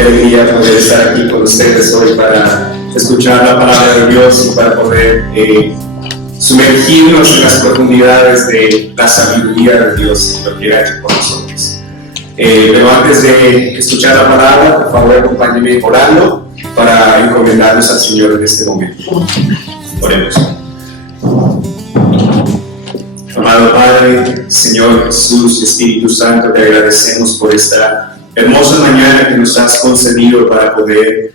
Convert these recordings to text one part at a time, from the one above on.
qué alegría poder estar aquí con ustedes hoy para escuchar la palabra de Dios y para poder sumergirnos en las profundidades de la sabiduría de Dios y lo que ha hecho por nosotros. Pero antes de escuchar la palabra, por favor acompáñenme orando para encomendarnos al Señor en este momento. Oremos. Amado Padre, Señor Jesús, Espíritu Santo, te agradecemos por esta hermosa mañana que nos has concedido para poder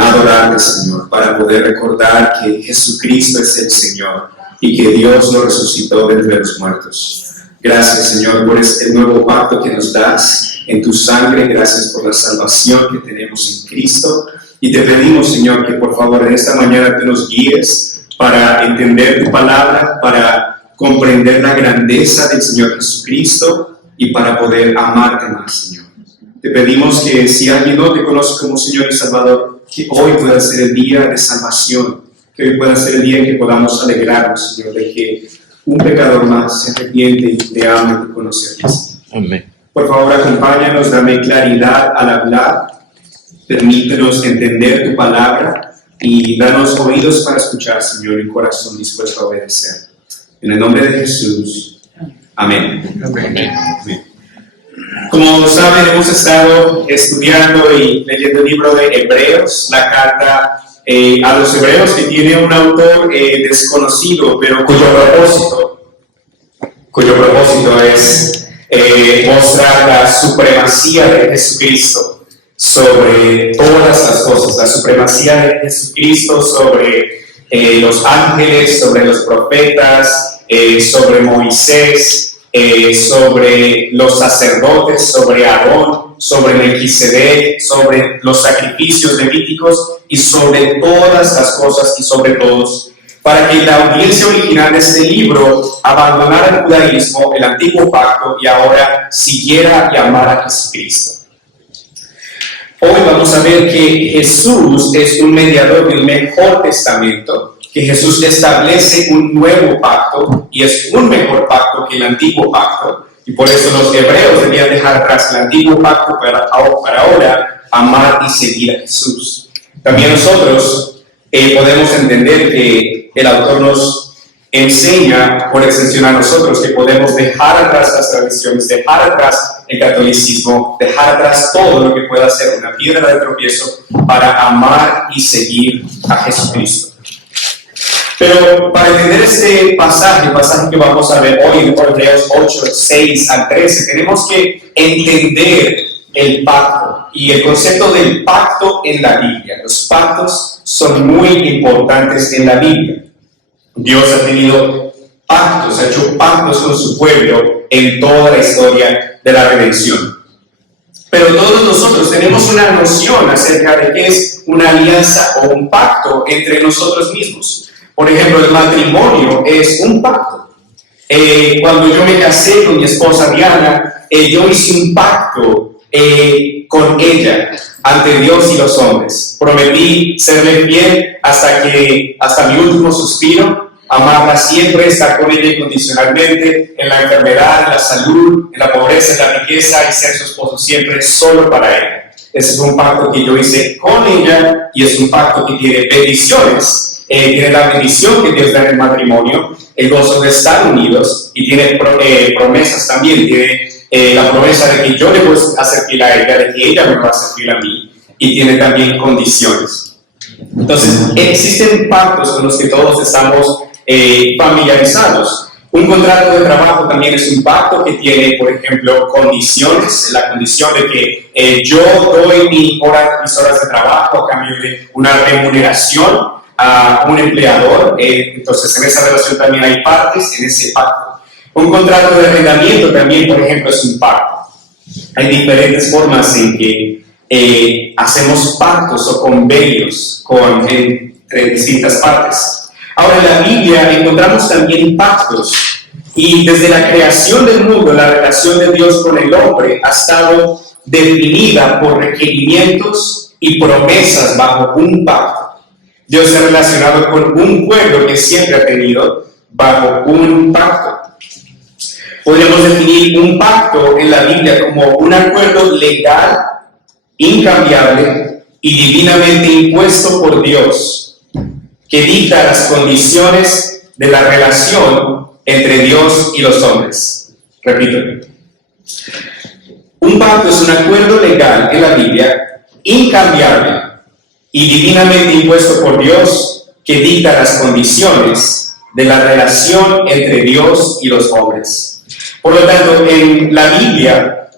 adorarte, Señor, para poder recordar que Jesucristo es el Señor y que Dios lo resucitó de entre los muertos. Gracias, Señor, por este nuevo pacto que nos das en tu sangre. Gracias por la salvación que tenemos en Cristo. Y te pedimos, Señor, que por favor en esta mañana te nos guíes para entender tu palabra, para comprender la grandeza del Señor Jesucristo y para poder amarte más, Señor. Te pedimos que si alguien no te conoce como Señor y Salvador, que hoy pueda ser el día de salvación, que hoy pueda ser el día en que podamos alegrarnos, Señor, de que un pecador más se arrepiente y te ame y te conoce a ti. Amén. Por favor, acompáñanos, dame claridad al hablar, permítenos entender tu palabra y danos oídos para escuchar, Señor, y corazón dispuesto a obedecer. En el nombre de Jesús. Amén. Amén. Amén. Como saben, hemos estado estudiando y leyendo el libro de Hebreos, la carta a los Hebreos, que tiene un autor desconocido, pero cuyo propósito es mostrar la supremacía de Jesucristo sobre todas las cosas, la supremacía de Jesucristo sobre los ángeles, sobre los profetas, sobre Moisés, sobre los sacerdotes, sobre Aarón, sobre Melquisedec, sobre los sacrificios levíticos y sobre todas las cosas y sobre todos, para que la audiencia original de este libro abandonara el judaísmo, el antiguo pacto, y ahora siguiera y amara a Jesucristo. Hoy vamos a ver que Jesús es un mediador del mejor testamento, que Jesús establece un nuevo pacto y es un mejor pacto que el antiguo pacto, y por eso los hebreos debían dejar atrás el antiguo pacto para ahora amar y seguir a Jesús. También nosotros podemos entender que el autor nos enseña, por extensión a nosotros, que podemos dejar atrás las tradiciones, dejar atrás el catolicismo, dejar atrás todo lo que pueda ser una piedra de tropiezo para amar y seguir a Jesucristo. Pero para entender este pasaje, el pasaje que vamos a ver hoy en Hebreos 8, 6 al 13, tenemos que entender el pacto y el concepto del pacto en la Biblia. Los pactos son muy importantes en la Biblia. Dios ha tenido pactos, ha hecho pactos con su pueblo en toda la historia de la redención. Pero todos nosotros tenemos una noción acerca de qué es una alianza o un pacto entre nosotros mismos. Por ejemplo, el matrimonio es un pacto. Cuando yo me casé con mi esposa Diana, yo hice un pacto con ella ante Dios y los hombres. Prometí serle fiel hasta mi último suspiro, amarla siempre, estar con ella incondicionalmente, en la enfermedad, en la salud, en la pobreza, en la riqueza, y ser su esposo siempre solo para ella. Ese es un pacto que yo hice con ella y es un pacto que tiene bendiciones. Tiene la bendición que Dios da en el matrimonio, el gozo de estar unidos, y tiene promesas también. Tiene la promesa de que yo le voy a hacer fiel a ella, de que ella me va a hacer fiel a mí, y tiene también condiciones. Entonces, existen pactos con los que todos estamos familiarizados. Un contrato de trabajo también es un pacto que tiene, por ejemplo, condiciones. La condición de que yo doy mis horas de trabajo a cambio de una remuneración a un empleador. Entonces en esa relación también hay partes en ese pacto. Un contrato de arrendamiento también, por ejemplo, es un pacto. Hay diferentes formas en que hacemos pactos o convenios entre distintas partes. Ahora, en la Biblia encontramos también pactos, y desde la creación del mundo la relación de Dios con el hombre ha estado definida por requerimientos y promesas bajo un pacto. Dios se ha relacionado con un pueblo que siempre ha tenido bajo un pacto. Podríamos definir un pacto en la Biblia como un acuerdo legal incambiable y divinamente impuesto por Dios, que dicta las condiciones de la relación entre Dios y los hombres. Repito. Un pacto es un acuerdo legal en la Biblia, incambiable y divinamente impuesto por Dios, que dicta las condiciones de la relación entre Dios y los hombres. Por lo tanto, en la Biblia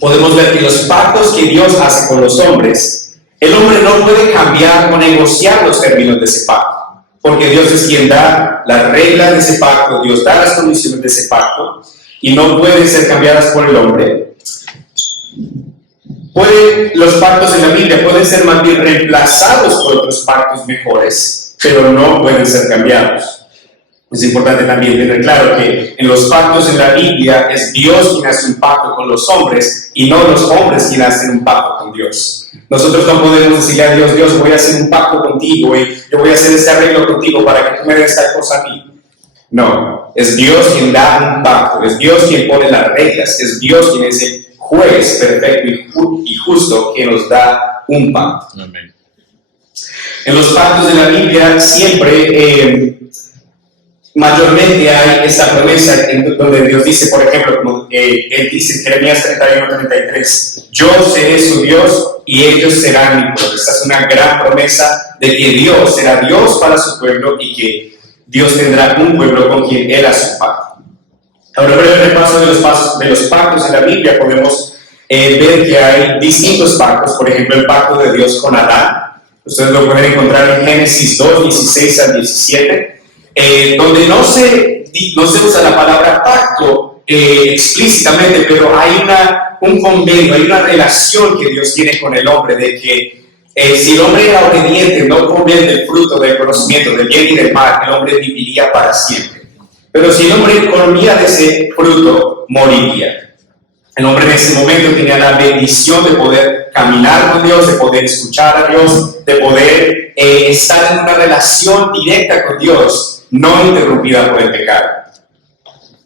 podemos ver que los pactos que Dios hace con los hombres, el hombre no puede cambiar o negociar los términos de ese pacto, porque Dios es quien da las reglas de ese pacto, Dios da las condiciones de ese pacto, y no pueden ser cambiadas por el hombre. Los pactos en la Biblia pueden ser más bien reemplazados por otros pactos mejores, pero no pueden ser cambiados. Es importante también tener claro que en los pactos en la Biblia es Dios quien hace un pacto con los hombres y no los hombres quienes hacen un pacto con Dios. Nosotros no podemos decirle a Dios, Dios, voy a hacer un pacto contigo y yo voy a hacer este arreglo contigo para que tú me des esta cosa a mí. No, es Dios quien da un pacto, es Dios quien pone las reglas, es Dios quien es el juez perfecto y justo que nos da un pacto. Amén. En los pactos de la Biblia siempre, mayormente hay esta promesa donde Dios dice, por ejemplo, como Él dice en Jeremías 31:33, yo seré su Dios y ellos serán mi pueblo. Esta es una gran promesa de que Dios será Dios para su pueblo y que Dios tendrá un pueblo con quien Él hace un pacto. Ahora, en el repaso de los pactos en la Biblia podemos ver que hay distintos pactos. Por ejemplo, el pacto de Dios con Adán. Ustedes lo pueden encontrar en Génesis 2, 16 al 17, donde no se usa la palabra pacto explícitamente, pero hay un convenio, hay una relación que Dios tiene con el hombre, de que si el hombre era obediente, no comía del fruto del conocimiento del bien y del mal, el hombre viviría para siempre. Pero si el hombre comía de ese fruto, moriría. El hombre en ese momento tenía la bendición de poder caminar con Dios, de poder escuchar a Dios, de poder estar en una relación directa con Dios, no interrumpida por el pecado.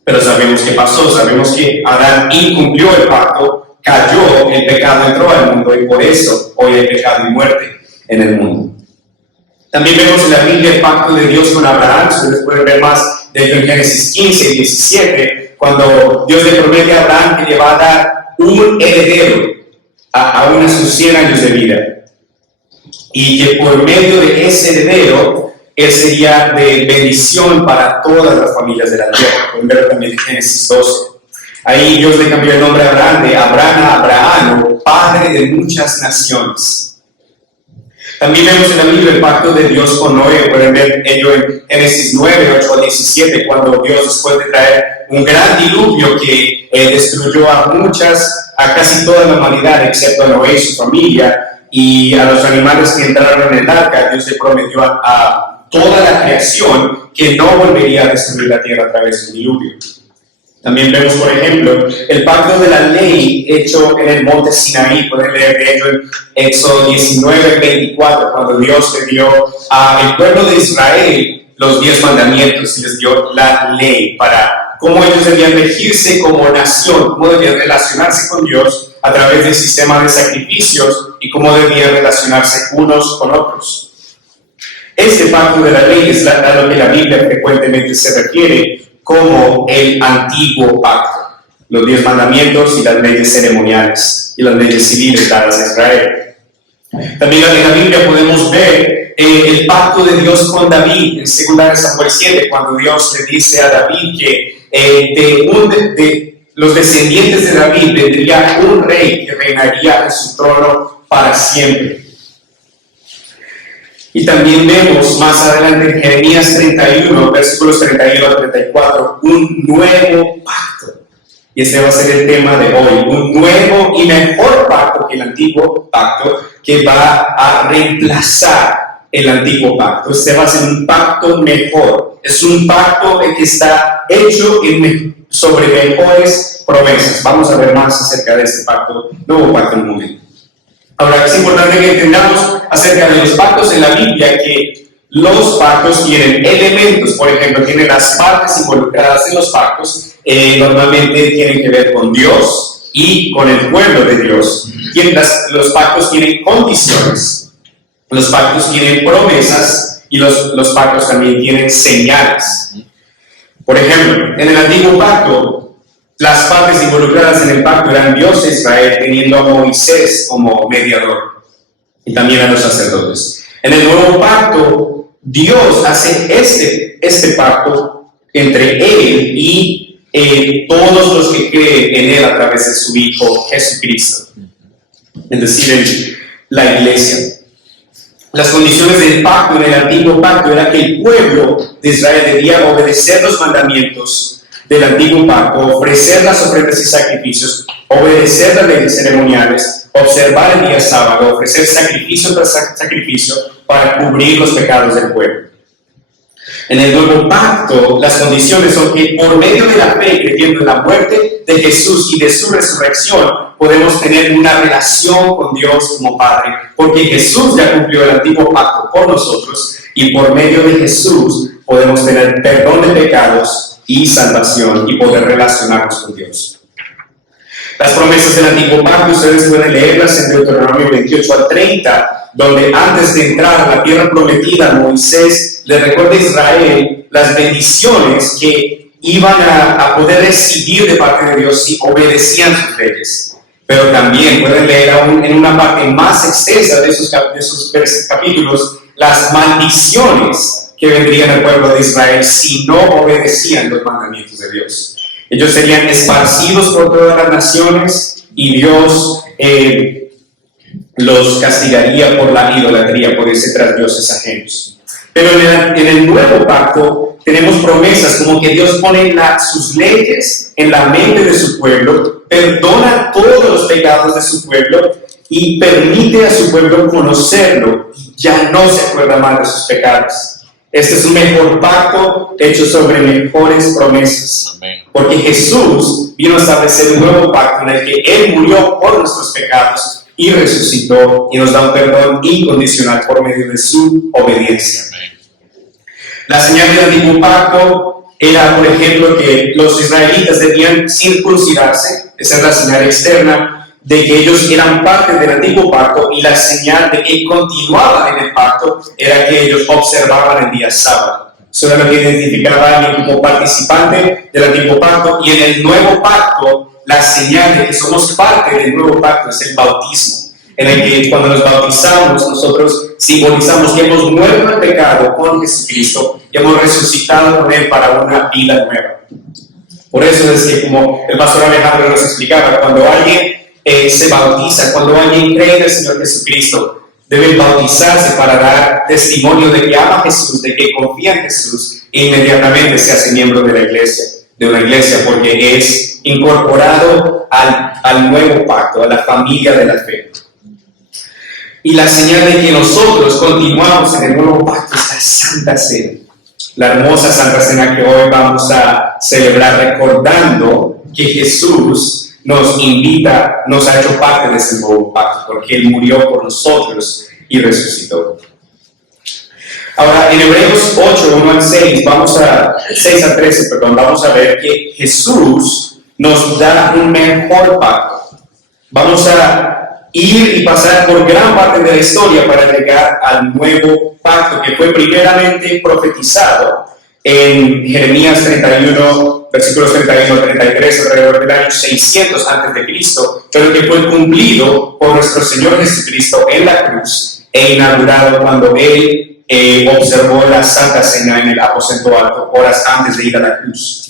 Pero sabemos qué pasó, sabemos que Adán incumplió el pacto, cayó, el pecado entró al mundo y por eso hoy hay pecado y muerte en el mundo. También vemos en la Biblia el pacto de Dios con Abraham. Ustedes pueden ver más de en Génesis 15 y 17, cuando Dios le promete a Abraham que le va a dar un heredero aún a sus 100 años de vida. Y que por medio de ese heredero, él sería de bendición para todas las familias de la tierra. Pueden verlo también en Génesis 12. Ahí Dios le cambió el nombre a Abraham de Abraham a Abraham, padre de muchas naciones. También vemos en la Biblia el pacto de Dios con Noé. Pueden ver ello en Génesis 9, 8 a 17, cuando Dios, después de traer un gran diluvio que destruyó a casi toda la humanidad, excepto a Noé y su familia, y a los animales que entraron en el arca, Dios le prometió a toda la creación que no volvería a destruir la tierra a través del diluvio. También vemos, por ejemplo, el pacto de la ley hecho en el monte Sinaí. Pueden leer de ello en Éxodo 19, 24, cuando Dios le dio al pueblo de Israel los 10 mandamientos y les dio la ley para cómo ellos debían regirse como nación, cómo debían relacionarse con Dios a través del sistema de sacrificios y cómo debían relacionarse unos con otros. Este pacto de la ley es a lo que la Biblia frecuentemente se refiere como el antiguo pacto, los 10 mandamientos y las leyes ceremoniales y las leyes civiles dadas a Israel. También en la Biblia podemos ver el pacto de Dios con David en 2 Samuel 7, cuando Dios le dice a David que de los descendientes de David vendría un rey que reinaría en su trono para siempre. Y también vemos más adelante en Jeremías 31, versículos 31 a 34, un nuevo pacto. Y este va a ser el tema de hoy, un nuevo y mejor pacto que el antiguo pacto, que va a reemplazar el antiguo pacto. Este va a ser un pacto mejor. Es un pacto que está hecho sobre mejores promesas. Vamos a ver más acerca de este pacto, nuevo pacto en un momento. Ahora, es importante que entendamos acerca de los pactos en la Biblia, que los pactos tienen elementos, por ejemplo, tienen las partes involucradas en los pactos, normalmente tienen que ver con Dios, y con el pueblo de Dios. Los pactos tienen condiciones, los pactos tienen promesas y los pactos también tienen señales. Por ejemplo, en el antiguo pacto, las partes involucradas en el pacto eran Dios de Israel, teniendo a Moisés como mediador y también a los sacerdotes. En el nuevo pacto, Dios hace este pacto entre Él y todos los que creen en Él a través de su Hijo Jesucristo, es decir, la iglesia. Las condiciones del pacto en el antiguo pacto era que el pueblo de Israel debía obedecer los mandamientos del antiguo pacto, ofrecer las ofrendas y sacrificios, obedecer las leyes ceremoniales, observar el día sábado, ofrecer sacrificio tras sacrificio para cubrir los pecados del pueblo. En el nuevo pacto, las condiciones son que por medio de la fe, creyendo en la muerte de Jesús y de su resurrección, podemos tener una relación con Dios como Padre, porque Jesús ya cumplió el antiguo pacto por nosotros y por medio de Jesús podemos tener perdón de pecados y salvación y poder relacionarnos con Dios. Las promesas del antiguo pacto, ustedes pueden leerlas en Deuteronomio 28 al 30, donde antes de entrar a la tierra prometida, Moisés le recuerda a Israel las bendiciones que iban a poder recibir de parte de Dios si obedecían sus leyes. Pero también pueden leer aún en una parte más extensa de esos capítulos las maldiciones que vendrían al pueblo de Israel si no obedecían los mandamientos de Dios. Ellos serían esparcidos por todas las naciones y Dios los castigaría por la idolatría, por irse tras dioses ajenos. Pero en el nuevo pacto tenemos promesas como que Dios pone sus leyes en la mente de su pueblo, perdona todos los pecados de su pueblo y permite a su pueblo conocerlo y ya no se acuerda más de sus pecados. Este es un mejor pacto hecho sobre mejores promesas. Amén. Porque Jesús vino a establecer un nuevo pacto en el que Él murió por nuestros pecados y resucitó y nos da un perdón incondicional por medio de su obediencia. Amén. La señal del antiguo pacto era, por ejemplo, que los israelitas debían circuncidarse. Esa es la señal externa de que ellos eran parte del antiguo pacto, y la señal de que continuaban en el pacto era que ellos observaban el día sábado. Eso era lo que identificaba a alguien como participante del antiguo pacto. Y en el nuevo pacto, la señal de que somos parte del nuevo pacto es el bautismo, en el que cuando nos bautizamos nosotros simbolizamos que hemos muerto al pecado con Jesucristo y hemos resucitado con Él para una vida nueva. Por eso es que, como el pastor Alejandro nos explicaba, cuando alguien se bautiza, cuando alguien cree en el Señor Jesucristo, debe bautizarse para dar testimonio de que ama a Jesús, de que confía en Jesús, e inmediatamente se hace miembro de una iglesia, porque es incorporado al nuevo pacto, a la familia de la fe. Y la señal de que nosotros continuamos en el nuevo pacto es la Santa Cena, la hermosa Santa Cena que hoy vamos a celebrar recordando que Jesús nos invita, nos ha hecho parte de ese nuevo pacto, porque Él murió por nosotros y resucitó. Ahora, en Hebreos 8, 1 al 6, 6 al 13, vamos a ver que Jesús nos da un mejor pacto. Vamos a ir y pasar por gran parte de la historia para llegar al nuevo pacto, que fue primeramente profetizado en Jeremías 31, versículos 31 al 33, alrededor del año 600 a.C., pero que fue cumplido por nuestro Señor Jesucristo en la cruz e inaugurado cuando Él observó la Santa Cena en el aposento alto, horas antes de ir a la cruz.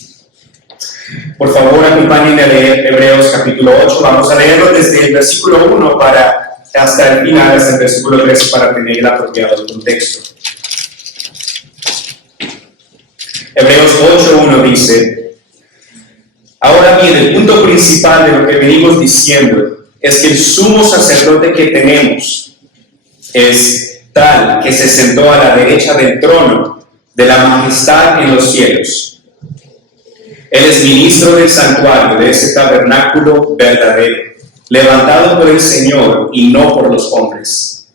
Por favor, acompáñenme a leer Hebreos capítulo 8. Vamos a leerlo desde el versículo 1 hasta el final, hasta el versículo 13, para tener el apropiado contexto. Hebreos 8.1 dice: ahora bien, el punto principal de lo que venimos diciendo es que el sumo sacerdote que tenemos es tal que se sentó a la derecha del trono de la majestad en los cielos. Él es ministro del santuario, de ese tabernáculo verdadero, levantado por el Señor y no por los hombres.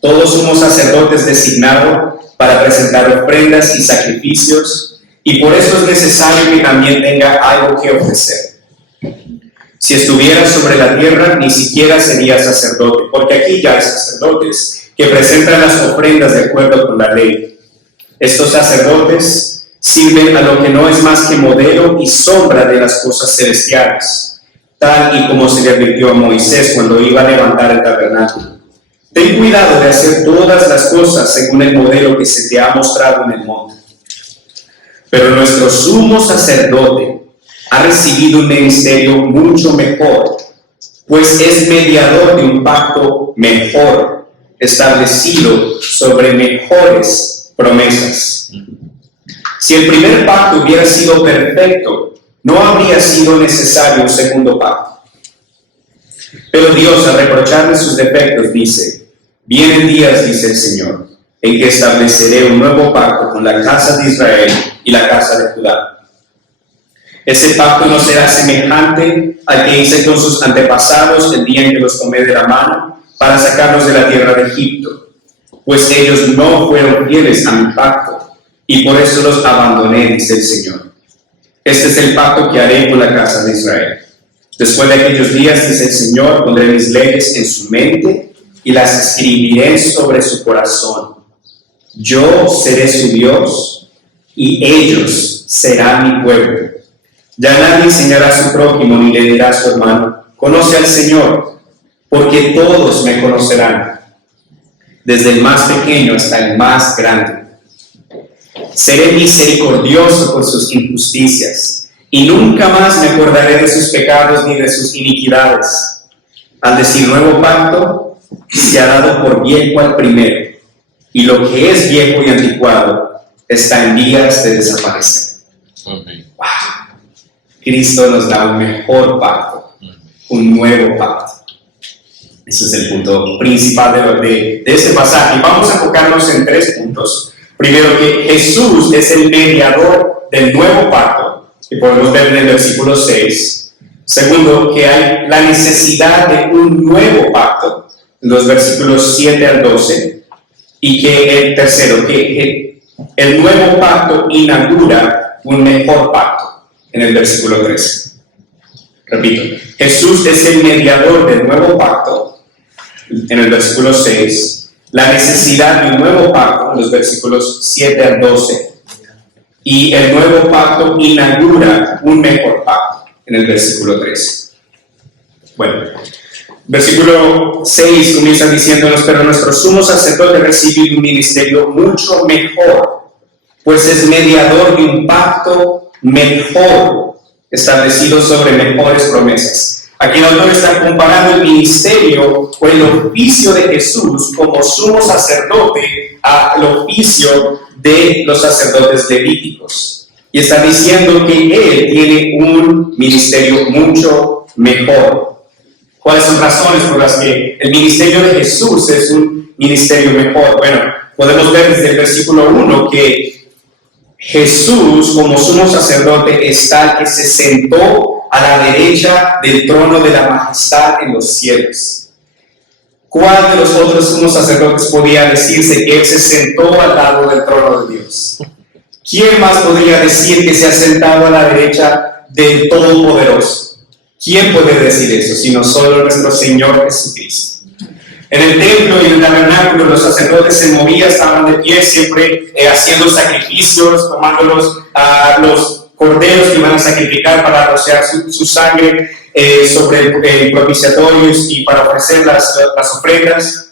Todos somos sacerdotes designados para presentar ofrendas y sacrificios, y por eso es necesario que también tenga algo que ofrecer. Si estuvieras sobre la tierra, ni siquiera serías sacerdote, porque aquí ya hay sacerdotes que presentan las ofrendas de acuerdo con la ley. Estos sacerdotes sirven a lo que no es más que modelo y sombra de las cosas celestiales, tal y como se le advirtió a Moisés cuando iba a levantar el tabernáculo. Ten cuidado de hacer todas las cosas según el modelo que se te ha mostrado en el monte. Pero nuestro sumo sacerdote ha recibido un ministerio mucho mejor, pues es mediador de un pacto mejor, establecido sobre mejores promesas. Si el primer pacto hubiera sido perfecto, no habría sido necesario un segundo pacto. Pero Dios, al reprocharle sus defectos, dice: vienen días, dice el Señor, en que estableceré un nuevo pacto con la casa de Israel y la casa de Judá. Ese pacto no será semejante al que hice con sus antepasados el día en que los tomé de la mano para sacarlos de la tierra de Egipto, pues ellos no fueron fieles a mi pacto, y por eso los abandoné, dice el Señor. Este es el pacto que haré con la casa de Israel. Después de aquellos días, dice el Señor, pondré mis leyes en su mente y las escribiré sobre su corazón. Yo seré su Dios y ellos serán mi pueblo. Ya nadie enseñará a su prójimo ni le dirá a su hermano: conoce al Señor, porque todos me conocerán, desde el más pequeño hasta el más grande. Seré misericordioso con sus injusticias, y nunca más me acordaré de sus pecados ni de sus iniquidades. Al decir nuevo pacto, se ha dado por viejo al primero, y lo que es viejo y anticuado está en vías de desaparecer. Amén. Wow. Cristo nos da un mejor pacto, un nuevo pacto. Ese es el punto principal de este pasaje. Y vamos a enfocarnos en 3 puntos. Primero, que Jesús es el mediador del nuevo pacto, que podemos ver en el versículo 6. Segundo, que hay la necesidad de un nuevo pacto, en los versículos 7 al 12. Y que el tercero, que el nuevo pacto inaugura un mejor pacto, en el versículo 13. Repito, Jesús es el mediador del nuevo pacto, en el versículo 6. La necesidad de un nuevo pacto, en los versículos 7 al 12. Y el nuevo pacto inaugura un mejor pacto, en el versículo 13. Bueno, versículo 6 comienza diciéndonos: pero nuestro sumo sacerdote recibe un ministerio mucho mejor, pues es mediador de un pacto mejor, establecido sobre mejores promesas. Aquí el autor está comparando el ministerio o el oficio de Jesús como sumo sacerdote al oficio de los sacerdotes levíticos. Y está diciendo que él tiene un ministerio mucho mejor. ¿Cuáles son razones por las que el ministerio de Jesús es un ministerio mejor? Bueno, podemos ver desde el versículo 1 que Jesús, como sumo sacerdote, está el que se sentó a la derecha del trono de la majestad en los cielos. ¿Cuál de los otros sumos sacerdotes podía decirse que él se sentó al lado del trono de Dios? ¿Quién más podría decir que se ha sentado a la derecha del Todopoderoso? ¿Quién puede decir eso sino solo nuestro Señor Jesucristo? En el templo y en el tabernáculo los sacerdotes se movían, estaban de pie, siempre haciendo sacrificios, tomando los corderos que iban a sacrificar para rociar su sangre sobre el propiciatorio y para ofrecer las ofrendas.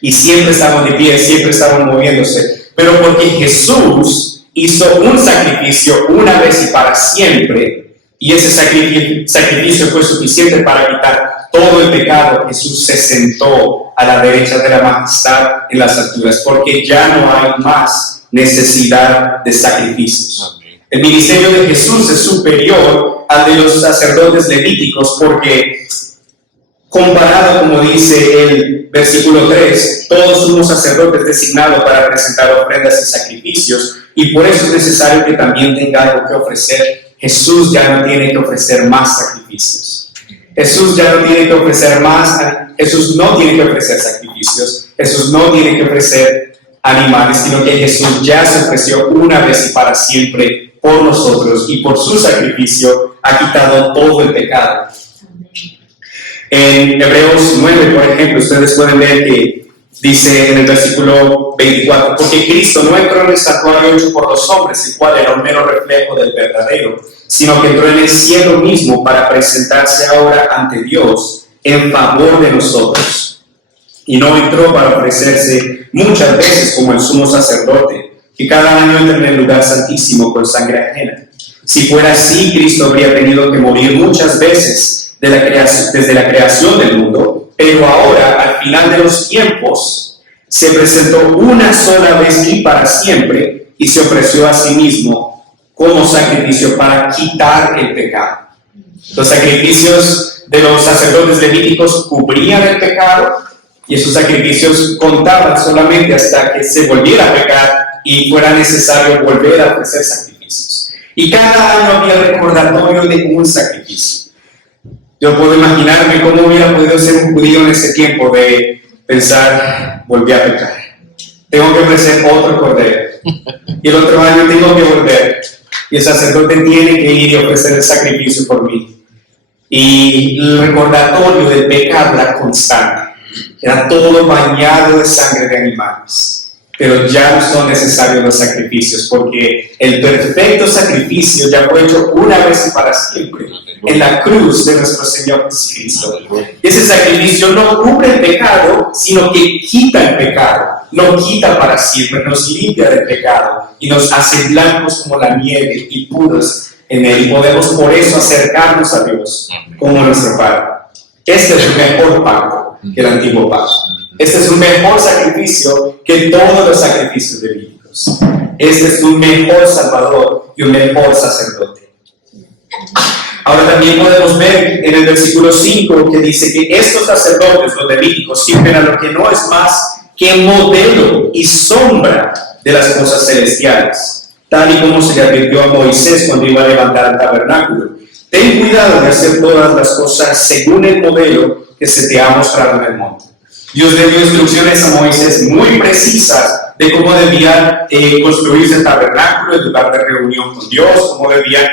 Y siempre estaban de pie, siempre estaban moviéndose. Pero porque Jesús hizo un sacrificio una vez y para siempre, y ese sacrificio fue suficiente para quitar todo el pecado, Jesús se sentó a la derecha de la majestad en las alturas, porque ya no hay más necesidad de sacrificios. El ministerio de Jesús es superior al de los sacerdotes levíticos, porque comparado, como dice el versículo 3, todos somos sacerdotes designados para presentar ofrendas y sacrificios, y por eso es necesario que también tenga algo que ofrecer. Jesús ya no tiene que ofrecer más sacrificios. Jesús ya no tiene que ofrecer más, Jesús no tiene que ofrecer sacrificios, Jesús no tiene que ofrecer animales, sino que Jesús ya se ofreció una vez y para siempre por nosotros, y por su sacrificio ha quitado todo el pecado. En Hebreos 9, por ejemplo, ustedes pueden ver que dice en el versículo 24, porque Cristo no entró en el santuario hecho por los hombres, el cual era un mero reflejo del verdadero, sino que entró en el cielo mismo para presentarse ahora ante Dios en favor de nosotros. Y no entró para ofrecerse muchas veces como el sumo sacerdote, que cada año entra en el lugar santísimo con sangre ajena. Si fuera así, Cristo habría tenido que morir muchas veces desde la creación del mundo, pero ahora, al final de los tiempos, se presentó una sola vez y para siempre, y se ofreció a sí mismo como sacrificio para quitar el pecado. Los sacrificios de los sacerdotes levíticos cubrían el pecado, y esos sacrificios contaban solamente hasta que se volviera a pecar y fuera necesario volver a ofrecer sacrificios. Y cada año había recordatorio de un sacrificio. Yo puedo imaginarme cómo hubiera podido ser un judío en ese tiempo de pensar, volví a pecar. Tengo que ofrecer otro cordero. Y el otro año tengo que volver. Y el sacerdote tiene que ir y ofrecer el sacrificio por mí. Y el recordatorio del pecado era constante. Era todo bañado de sangre de animales. Pero ya no son necesarios los sacrificios, porque el perfecto sacrificio ya fue hecho una vez y para siempre en la cruz de nuestro Señor Jesucristo. Ese sacrificio no cubre el pecado, sino que quita el pecado, lo quita para siempre, nos limpia del pecado y nos hace blancos como la nieve y puros en él. Y podemos por eso acercarnos a Dios como nuestro Padre. Este es el mejor pacto que el antiguo pacto. Este es un mejor sacrificio que todos los sacrificios levíticos. Este es un mejor Salvador y un mejor sacerdote. Ahora también podemos ver en el versículo 5 que dice que estos sacerdotes, los levíticos, sirven a lo que no es más que modelo y sombra de las cosas celestiales, tal y como se le advirtió a Moisés cuando iba a levantar el tabernáculo. Ten cuidado de hacer todas las cosas según el modelo que se te ha mostrado en el monte. Dios le dio instrucciones a Moisés muy precisas de cómo debían construirse el tabernáculo, el lugar de reunión con Dios, cómo debían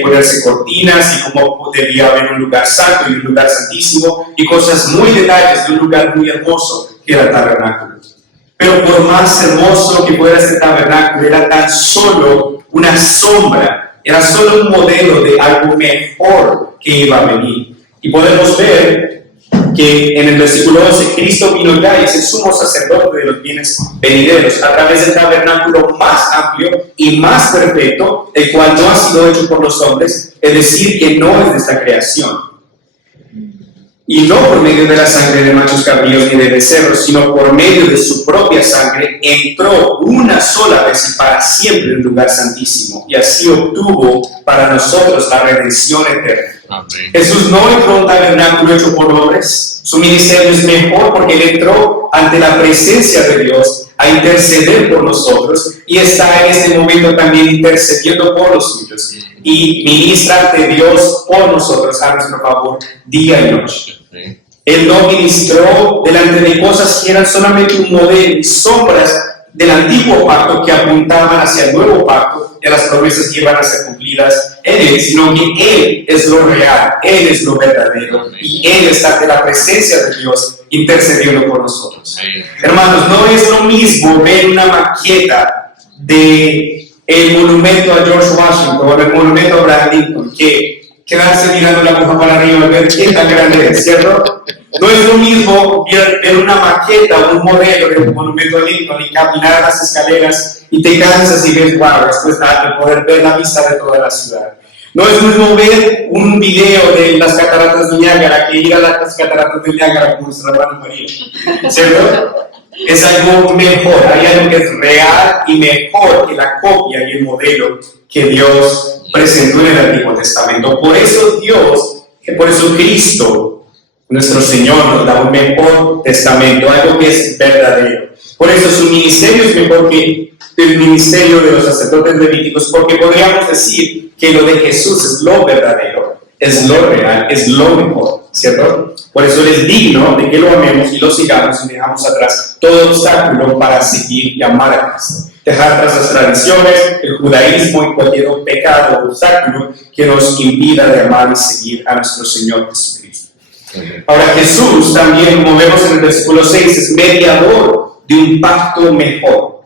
ponerse cortinas y cómo debía haber un lugar santo y un lugar santísimo y cosas muy detalles de un lugar muy hermoso que era el tabernáculo. Pero por más hermoso que fuera este tabernáculo, era tan solo una sombra, era solo un modelo de algo mejor que iba a venir. Y podemos ver que en el versículo 11, Cristo vino ya y es el sumo sacerdote de los bienes venideros a través del tabernáculo más amplio y más perfecto, el cual no ha sido hecho por los hombres, es decir, que no es de esta creación. Y no por medio de la sangre de machos cabríos ni de becerros, sino por medio de su propia sangre, entró una sola vez y para siempre en el lugar santísimo, y así obtuvo para nosotros la redención eterna. Amén. Jesús no entró a un tabernáculo hecho por hombres. Su ministerio es mejor porque él entró ante la presencia de Dios a interceder por nosotros y está en este momento también intercediendo por los suyos y ministra ante Dios por nosotros a nuestro favor día y noche. Él no ministró delante de cosas que eran solamente un modelo y sombras del antiguo pacto que apuntaban hacia el nuevo pacto, de las promesas que iban a ser cumplidas en él, sino que él es lo real, él es lo verdadero y él está ante la presencia de Dios intercediendo por nosotros. Hermanos, no es lo mismo ver una maqueta de el monumento a George Washington o el monumento a Abraham Lincoln que quedarse mirando la aguja para arriba y ver qué tan grande es, ¿cierto? No es lo mismo ver una maqueta o un modelo del monumento a Lincoln y caminar las escaleras y te cansas y ves, wow, esto es nada, de poder ver la vista de toda la ciudad. No es lo mismo ver un video de las cataratas de Niágara que ir a las cataratas de Niágara con nuestra hermana María, ¿cierto? Es algo mejor, hay algo que es real y mejor que la copia y el modelo que Dios presentó en el Antiguo Testamento. Por eso Cristo, nuestro Señor, nos da un mejor testamento, algo que es verdadero. Por eso su ministerio es mejor que el ministerio de los sacerdotes levíticos, porque podríamos decir que lo de Jesús es lo verdadero, es lo real, es lo mejor, ¿cierto? Por eso Él es digno de que lo amemos y lo sigamos y dejamos atrás todo obstáculo para seguir y amar a Cristo. Dejar atrás las tradiciones, el judaísmo y cualquier pecado o obstáculo que nos impida de amar y seguir a nuestro Señor Jesucristo. Ahora Jesús también, como vemos en el versículo 6, es mediador de un pacto mejor.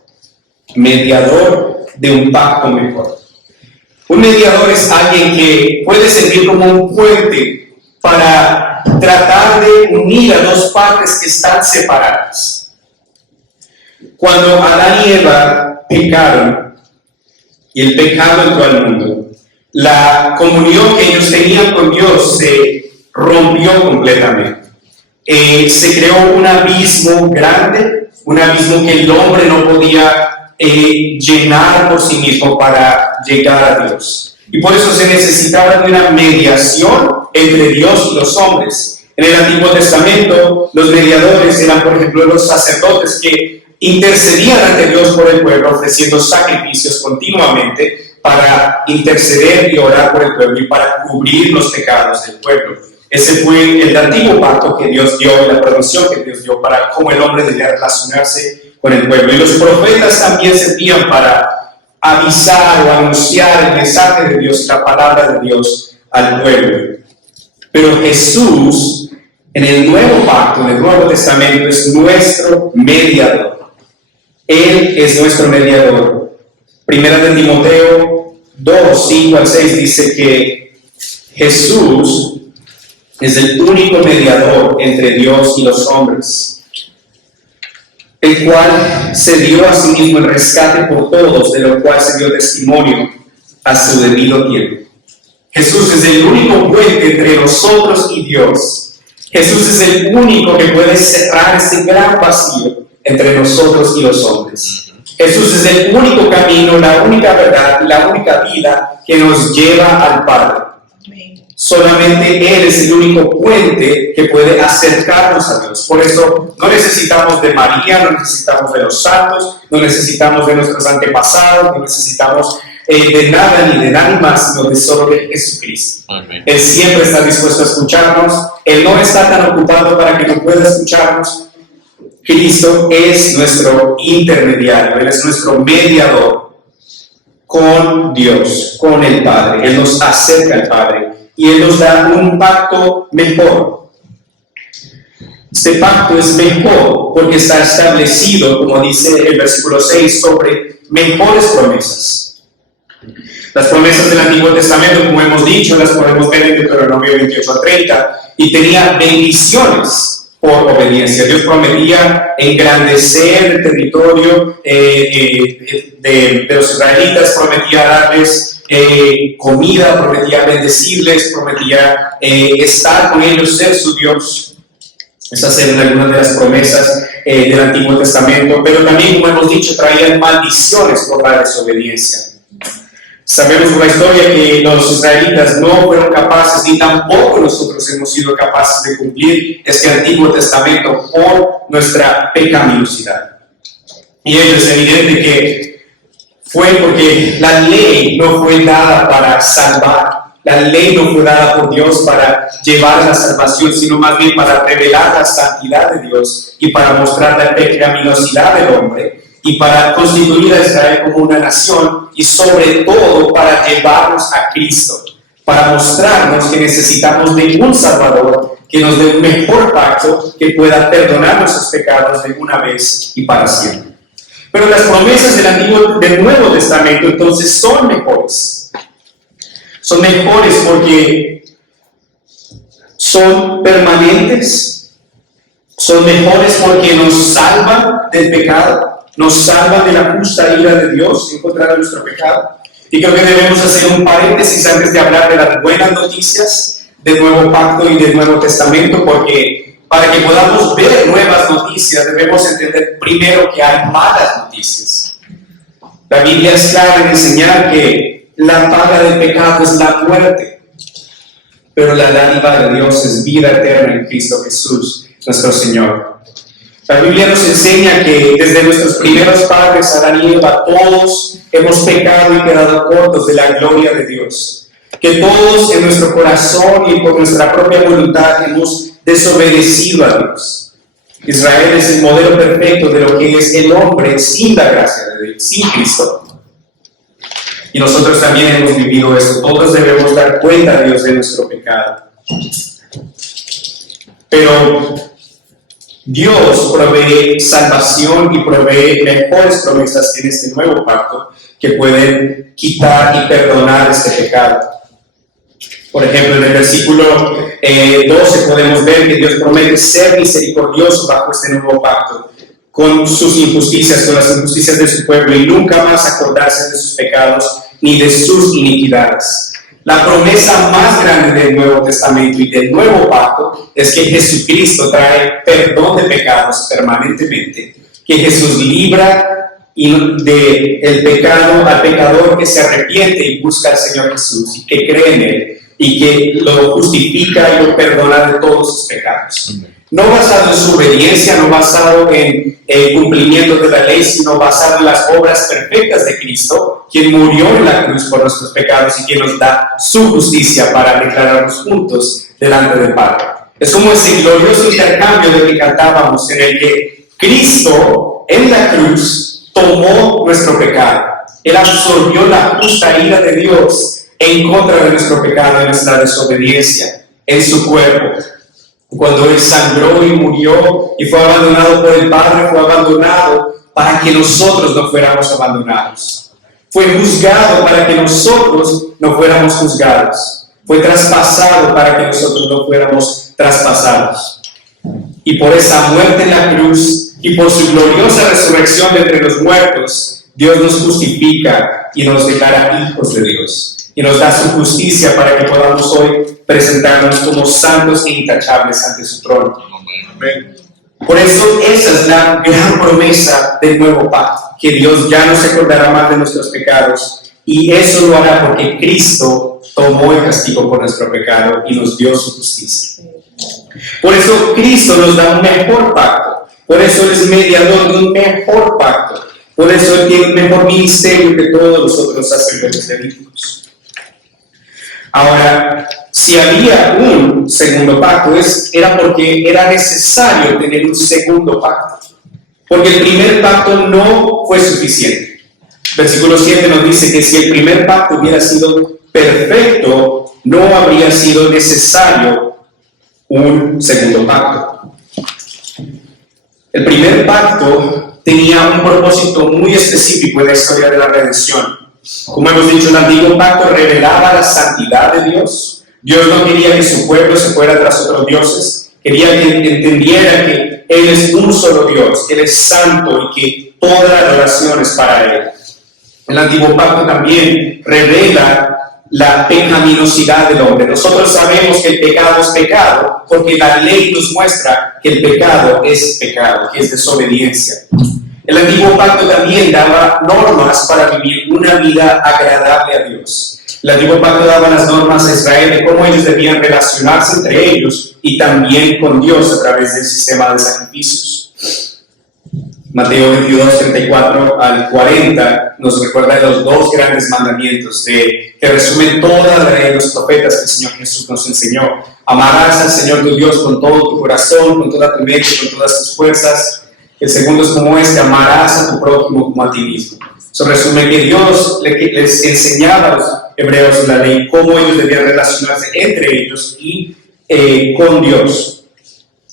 Mediador de un pacto mejor. Un mediador es alguien que puede servir como un puente para tratar de unir a dos partes que están separadas. Cuando Adán y Eva pecaron y el pecado entró al mundo, la comunión que ellos tenían con Dios se rompió completamente. Se creó un abismo grande, un abismo que el hombre no podía llenar por sí mismo para llegar a Dios. Y por eso se necesitaba de una mediación entre Dios y los hombres. En el Antiguo Testamento, los mediadores eran, por ejemplo, los sacerdotes que intercedían ante Dios por el pueblo, ofreciendo sacrificios continuamente para interceder y orar por el pueblo y para cubrir los pecados del pueblo. Ese fue el antiguo pacto que Dios dio, la provisión que Dios dio para cómo el hombre debía relacionarse con el pueblo. Y los profetas también servían para avisar o anunciar el mensaje de Dios, la palabra de Dios al pueblo. Pero Jesús, en el nuevo pacto, en el Nuevo Testamento, es nuestro mediador. Él es nuestro mediador. Primera de Timoteo 2, 5 al 6 dice que Jesús es el único mediador entre Dios y los hombres, el cual se dio a sí mismo el rescate por todos, de lo cual se dio testimonio a su debido tiempo. Jesús es el único puente entre nosotros y Dios. Jesús es el único que puede cerrar este gran vacío entre nosotros y los hombres. Jesús es el único camino, la única verdad, la única vida que nos lleva al Padre. Solamente Él es el único puente que puede acercarnos a Dios. Por eso no necesitamos de María, no necesitamos de los santos, no necesitamos de nuestros antepasados, no necesitamos de nada ni de nadie más, sino de solo de Jesucristo. Amén. Él siempre está dispuesto a escucharnos. Él no está tan ocupado para que no pueda escucharnos. Cristo es nuestro intermediario, Él es nuestro mediador con Dios, con el Padre. Él nos acerca al Padre. Y Él nos da un pacto mejor. Este pacto es mejor porque está establecido, como dice el versículo 6, sobre mejores promesas. Las promesas del Antiguo Testamento, como hemos dicho, las podemos ver en Deuteronomio 28 a 30, y tenía bendiciones por obediencia. Dios prometía engrandecer el territorio de los israelitas, prometía darles comida, prometía bendecirles, prometía estar con ellos, ser su Dios. Esas eran algunas de las promesas del Antiguo Testamento, pero también, como hemos dicho, traían maldiciones por la desobediencia. Sabemos por la historia que los israelitas no fueron capaces, ni tampoco nosotros hemos sido capaces de cumplir este Antiguo Testamento por nuestra pecaminosidad. Y ello es evidente que fue porque la ley no fue dada para salvar. La ley no fue dada por Dios para llevar la salvación, sino más bien para revelar la santidad de Dios y para mostrar la pecaminosidad del hombre y para constituir a Israel como una nación y sobre todo para llevarnos a Cristo, para mostrarnos que necesitamos de un Salvador que nos dé un mejor pacto que pueda perdonar nuestros pecados de una vez y para siempre. Pero las promesas del Nuevo Testamento entonces son mejores. Son mejores porque son permanentes, son mejores porque nos salvan del pecado, nos salvan de la justa ira de Dios en contra de nuestro pecado. Y creo que debemos hacer un paréntesis antes de hablar de las buenas noticias del Nuevo Pacto y del Nuevo Testamento, porque para que podamos ver nuevas noticias debemos entender primero que hay malas noticias. La Biblia es clara en enseñar que la paga del pecado es la muerte, pero la dádiva de Dios es vida eterna en Cristo Jesús, nuestro Señor. La Biblia nos enseña que desde nuestros primeros padres, Adán y Eva, todos hemos pecado y quedado cortos de la gloria de Dios. Que todos en nuestro corazón y por nuestra propia voluntad hemos desobedecido a Dios. Israel es el modelo perfecto de lo que es el hombre sin la gracia de Dios, sin Cristo. Y nosotros también hemos vivido eso. Todos debemos dar cuenta a Dios de nuestro pecado. Pero Dios provee salvación y provee mejores promesas en este nuevo pacto que pueden quitar y perdonar este pecado. Por ejemplo, en el versículo 12 podemos ver que Dios promete ser misericordioso bajo este nuevo pacto con sus injusticias, con las injusticias de su pueblo, y nunca más acordarse de sus pecados ni de sus iniquidades. La promesa más grande del Nuevo Testamento y del Nuevo Pacto es que Jesucristo trae perdón de pecados permanentemente, que Jesús libra del pecado al pecador que se arrepiente y busca al Señor Jesús y que cree en Él y que lo justifica y lo perdona de todos sus pecados. No basado en su obediencia, no basado en el cumplimiento de la ley, sino basado en las obras perfectas de Cristo, quien murió en la cruz por nuestros pecados y quien nos da su justicia para declararnos juntos delante del Padre. Es como ese glorioso intercambio del que cantábamos, en el que Cristo en la cruz tomó nuestro pecado. Él absorbió la justa ira de Dios en contra de nuestro pecado y nuestra desobediencia en su cuerpo. Cuando Él sangró y murió y fue abandonado por el Padre, fue abandonado para que nosotros no fuéramos abandonados. Fue juzgado para que nosotros no fuéramos juzgados. Fue traspasado para que nosotros no fuéramos traspasados. Y por esa muerte en la cruz y por su gloriosa resurrección de entre los muertos, Dios nos justifica y nos declara hijos de Dios. Y nos da su justicia para que podamos hoy presentarnos como santos e intachables ante su trono. Amén. Por eso esa es la gran promesa del nuevo pacto, que Dios ya no se acordará más de nuestros pecados, y eso lo hará porque Cristo tomó el castigo por nuestro pecado y nos dio su justicia. Por eso Cristo nos da un mejor pacto, por eso Él es mediador de un mejor pacto, por eso Él tiene un mejor ministerio que todos los otros sacerdotes levíticos. Ahora, si había un segundo pacto, era porque era necesario tener un segundo pacto, porque el primer pacto no fue suficiente. Versículo 7 nos dice que si el primer pacto hubiera sido perfecto, no habría sido necesario un segundo pacto. El primer pacto tenía un propósito muy específico en la historia de la redención. Como hemos dicho, el antiguo pacto revelaba la santidad de Dios. Dios no quería que su pueblo se fuera tras otros dioses. Quería que entendiera que Él es un solo Dios, Él es santo y que toda la adoración es para Él. El antiguo pacto también revela la pecaminosidad del hombre. Nosotros sabemos que el pecado es pecado porque la ley nos muestra que el pecado, que es desobediencia. El antiguo pacto también daba normas para vivir una vida agradable a Dios. El antiguo pacto daba las normas a Israel de cómo ellos debían relacionarse entre ellos y también con Dios a través del sistema de sacrificios. Mateo 22, 34 al 40 nos recuerda los dos grandes mandamientos que resumen toda la ley de los profetas que el Señor Jesús nos enseñó. Amarás al Señor tu Dios con todo tu corazón, con toda tu mente, con todas tus fuerzas. El segundo es como amarás a tu prójimo como a ti mismo. Eso resume que Dios les enseñaba a los hebreos en la ley cómo ellos debían relacionarse entre ellos y con Dios.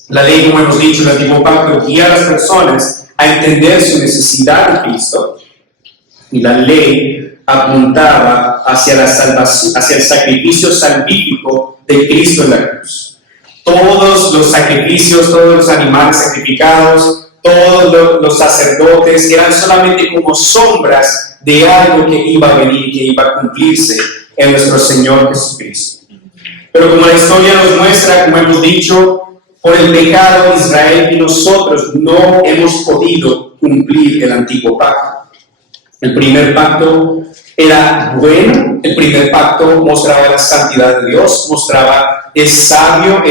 La ley, como hemos dicho, el antiguo pacto guía a las personas a entender su necesidad de Cristo, y la ley apuntaba hacia la salvación, hacia el sacrificio salvífico de Cristo en la cruz. Todos los sacrificios, todos los animales sacrificados, todos los sacerdotes eran solamente como sombras de algo que iba a venir, que iba a cumplirse en nuestro Señor Jesucristo. Pero como la historia nos muestra, como hemos dicho, por el pecado de Israel y nosotros no hemos podido cumplir el antiguo pacto. El primer pacto era bueno, el primer pacto mostraba la santidad de Dios, es sabio,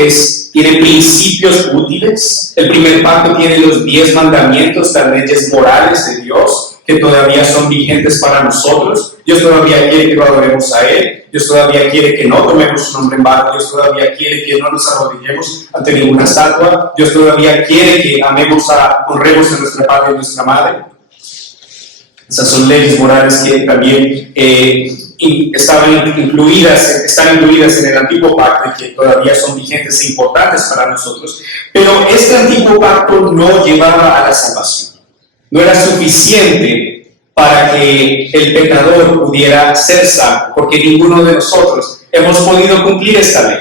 tiene principios útiles. El primer pacto tiene los 10 mandamientos, las leyes morales de Dios, que todavía son vigentes para nosotros. Dios todavía quiere que lo adoremos a Él. Dios todavía quiere que no tomemos su nombre en vano. Dios todavía quiere que no nos arrodillemos ante ninguna estatua. Dios todavía quiere que honremos a nuestra padre y nuestra madre. Esas son leyes morales que también están incluidas en el antiguo pacto y que todavía son vigentes e importantes para nosotros, pero este antiguo pacto no llevaba a la salvación. No era suficiente para que el pecador pudiera ser salvo, porque ninguno de nosotros hemos podido cumplir esta ley.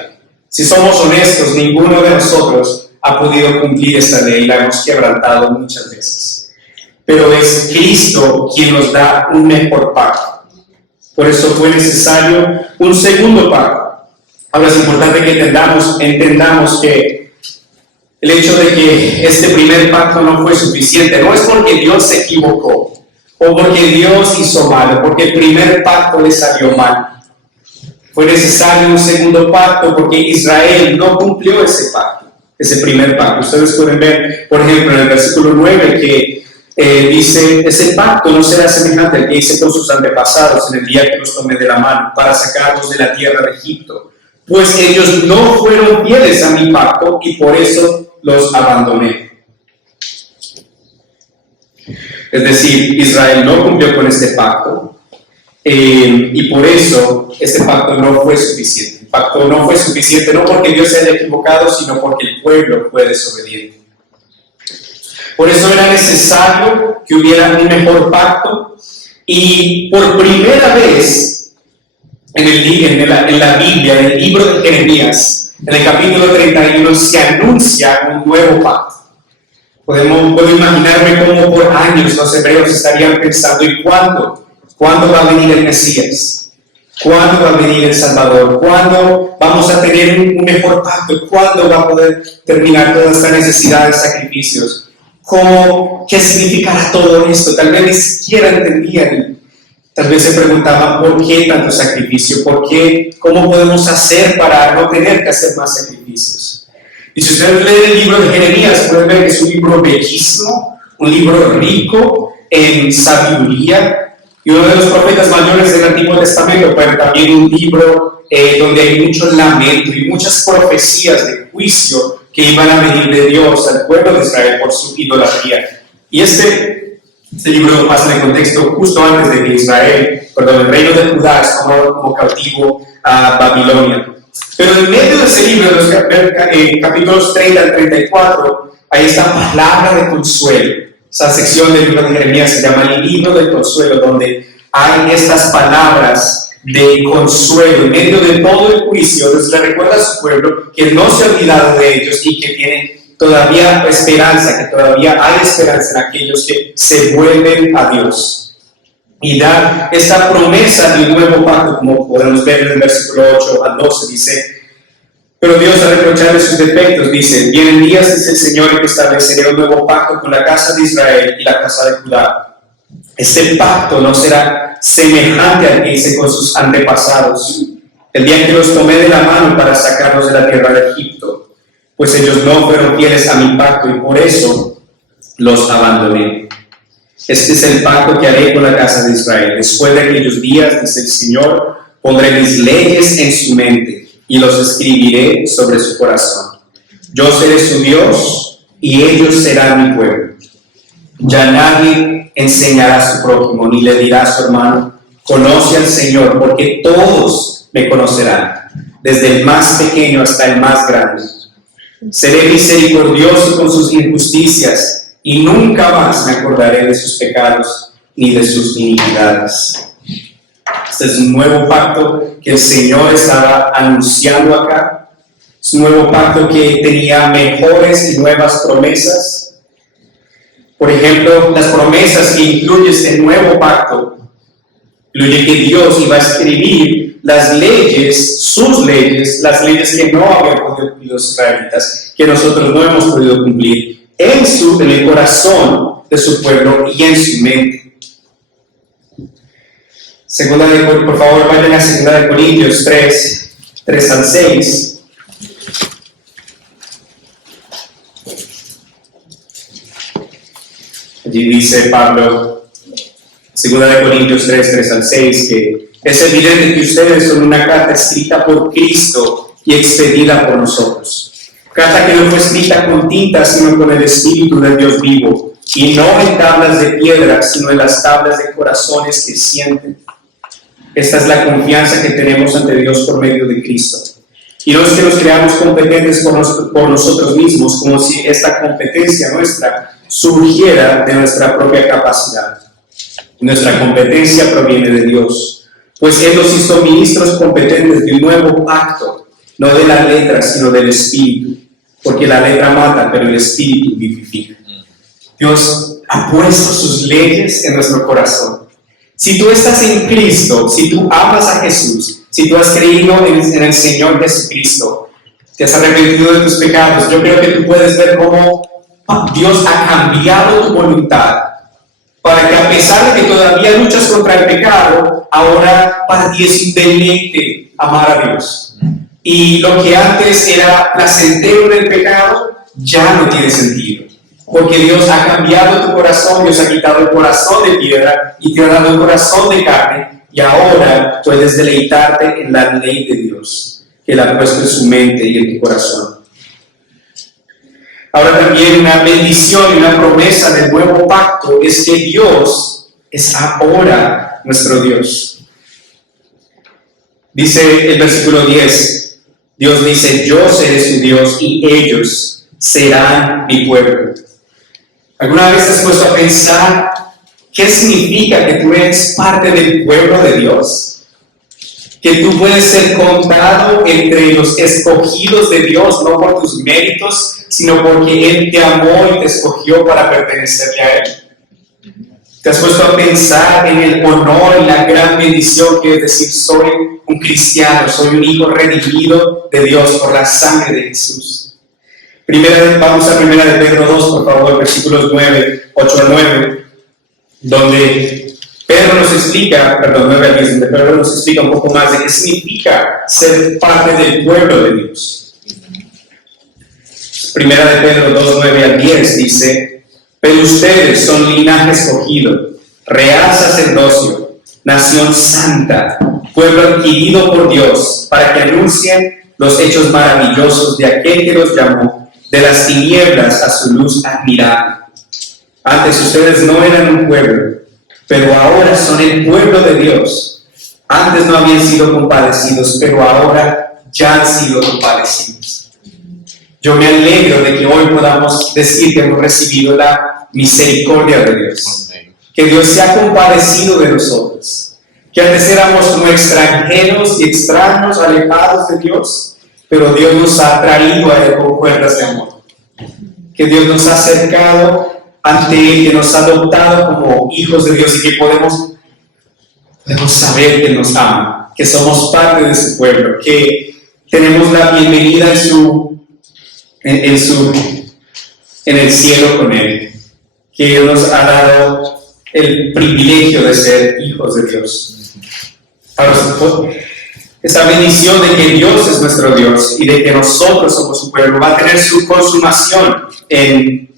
Si somos honestos, ninguno de nosotros ha podido cumplir esta ley, la hemos quebrantado muchas veces. Pero es Cristo quien nos da un mejor pacto. Por eso fue necesario un segundo pacto. Ahora es importante que entendamos que el hecho de que este primer pacto no fue suficiente no es porque Dios se equivocó o porque Dios hizo mal o porque el primer pacto le salió mal. Fue necesario un segundo pacto porque Israel no cumplió ese pacto, ese primer pacto. Ustedes pueden ver, por ejemplo, en el versículo 9 que dice: ese pacto no será semejante al que hice con sus antepasados en el día que los tomé de la mano para sacarlos de la tierra de Egipto, pues ellos no fueron fieles a mi pacto y por eso los abandoné. Es decir, Israel no cumplió con este pacto y por eso este pacto no fue suficiente. El pacto no fue suficiente no porque Dios se haya equivocado, sino porque el pueblo fue desobediente. Por eso era necesario que hubiera un mejor pacto y por primera vez en la Biblia, en el libro de Jeremías, en el capítulo 31, se anuncia un nuevo pacto. Puedo imaginarme cómo por años los hebreos estarían pensando: ¿y cuándo? ¿Cuándo va a venir el Mesías? ¿Cuándo va a venir el Salvador? ¿Cuándo vamos a tener un mejor pacto? ¿Cuándo va a poder terminar toda esta necesidad de sacrificios? ¿Qué significará todo esto? Tal vez ni siquiera entendían. Tal vez se preguntaban: ¿por qué tanto sacrificio? ¿Por qué? ¿Cómo podemos hacer para no tener que hacer más sacrificios? Y si ustedes leen el libro de Jeremías, pueden ver que es un libro bellísimo, un libro rico en sabiduría, y uno de los profetas mayores del Antiguo Testamento, pero también un libro donde hay mucho lamento y muchas profecías de juicio que iban a venir de Dios al pueblo de Israel por su idolatría. Y este libro pasa en el contexto justo antes de que el reino de Judá es tomado como cautivo a Babilonia. Pero en medio de ese libro, en los capítulos 30 al 34, hay esta palabra de consuelo. Esa sección del libro de Jeremías se llama el libro del consuelo, donde hay estas palabras de consuelo en medio de todo el juicio. Entonces le recuerda a su pueblo que no se ha olvidado de ellos y que tiene todavía esperanza, que todavía hay esperanza en aquellos que se vuelven a Dios. Y da esta promesa de un nuevo pacto, como podemos ver en el versículo 8 al 12, dice: pero Dios, al reprocharle sus defectos, dice: vienen días, dice el Señor, en que estableceré un nuevo pacto con la casa de Israel y la casa de Judá. Este pacto no será semejante al que hice con sus antepasados, el día que los tomé de la mano para sacarlos de la tierra de Egipto, pues ellos no fueron fieles a mi pacto y por eso los abandoné. Este es el pacto que haré con la casa de Israel. Después de aquellos días, dice el Señor, pondré mis leyes en su mente y los escribiré sobre su corazón. Yo seré su Dios y ellos serán mi pueblo. Ya nadie enseñará a su prójimo ni le dirá a su hermano: conoce al Señor, porque todos me conocerán, desde el más pequeño hasta el más grande. Seré misericordioso con sus injusticias y nunca más me acordaré de sus pecados ni de sus iniquidades. Este es un nuevo pacto que el Señor estaba anunciando acá. Es un nuevo pacto que tenía mejores y nuevas promesas. Por ejemplo, las promesas que incluye este nuevo pacto incluye que Dios iba a escribir las leyes, sus leyes, las leyes que no habían podido cumplir los israelitas, que nosotros no hemos podido cumplir, en el corazón de su pueblo y en su mente. Por favor, vayan a 2 Corintios 3 al 6. Allí dice Pablo, 2 Corintios 3 al 6, que es evidente que ustedes son una carta escrita por Cristo y expedida por nosotros. Carta que no fue escrita con tinta, sino con el Espíritu de Dios vivo, y no en tablas de piedra, sino en las tablas de corazones que sienten. Esta es la confianza que tenemos ante Dios por medio de Cristo. Y no es que nos creamos competentes por nosotros mismos, como si esta competencia nuestra surgiera de nuestra propia capacidad. Nuestra competencia proviene de Dios, pues Él nos hizo ministros competentes de un nuevo pacto, no de la letra, sino del Espíritu, porque la letra mata, pero el Espíritu vivifica. Dios ha puesto sus leyes en nuestro corazón. Si tú estás en Cristo, si tú amas a Jesús, si tú has creído en el Señor Jesucristo, te has arrepentido de tus pecados, yo creo que tú puedes ver cómo Dios ha cambiado tu voluntad para que, a pesar de que todavía luchas contra el pecado, ahora para ti es un deleite amar a Dios. Y lo que antes era placentero del pecado, ya no tiene sentido. Porque Dios ha cambiado tu corazón, Dios ha quitado el corazón de piedra y te ha dado el corazón de carne, y ahora puedes deleitarte en la ley de Dios, que Él ha puesto en su mente y en tu corazón. Ahora también una bendición y una promesa del nuevo pacto es que Dios es ahora nuestro Dios. Dice el versículo 10, Dios dice, yo seré su Dios y ellos serán mi pueblo. ¿Alguna vez te has puesto a pensar qué significa que tú eres parte del pueblo de Dios? Que tú puedes ser contado entre los escogidos de Dios, no por tus méritos, sino porque Él te amó y te escogió para pertenecerle a Él. ¿Te has puesto a pensar en el honor y la gran bendición que es decir, soy un cristiano, soy un hijo redimido de Dios por la sangre de Jesús? Vamos a 1 de Pedro 2, por favor, versículos 8 al 9, donde Pedro nos explica, 9 al 10, donde Pedro nos explica un poco más de qué significa ser parte del pueblo de Dios. 1 de Pedro 2, 9 al 10 dice, pero ustedes son linaje escogido, real sacerdocio, nación santa, pueblo adquirido por Dios, para que anuncien los hechos maravillosos de aquel que los llamó de las tinieblas a su luz admirable. Antes ustedes no eran un pueblo, pero ahora son el pueblo de Dios. Antes no habían sido compadecidos, pero ahora ya han sido compadecidos. Yo me alegro de que hoy podamos decir que hemos recibido la misericordia de Dios. Que Dios se ha compadecido de nosotros. Que antes éramos como extranjeros y extraños, alejados de Dios, pero Dios nos ha traído a Él con cuerdas de amor. Que Dios nos ha acercado ante Él, que nos ha adoptado como hijos de Dios y que podemos saber que nos ama, que somos parte de su pueblo, que tenemos la bienvenida en el cielo con Él, que Él nos ha dado el privilegio de ser hijos de Dios. Ahora, esa bendición de que Dios es nuestro Dios y de que nosotros somos su pueblo va a tener su consumación en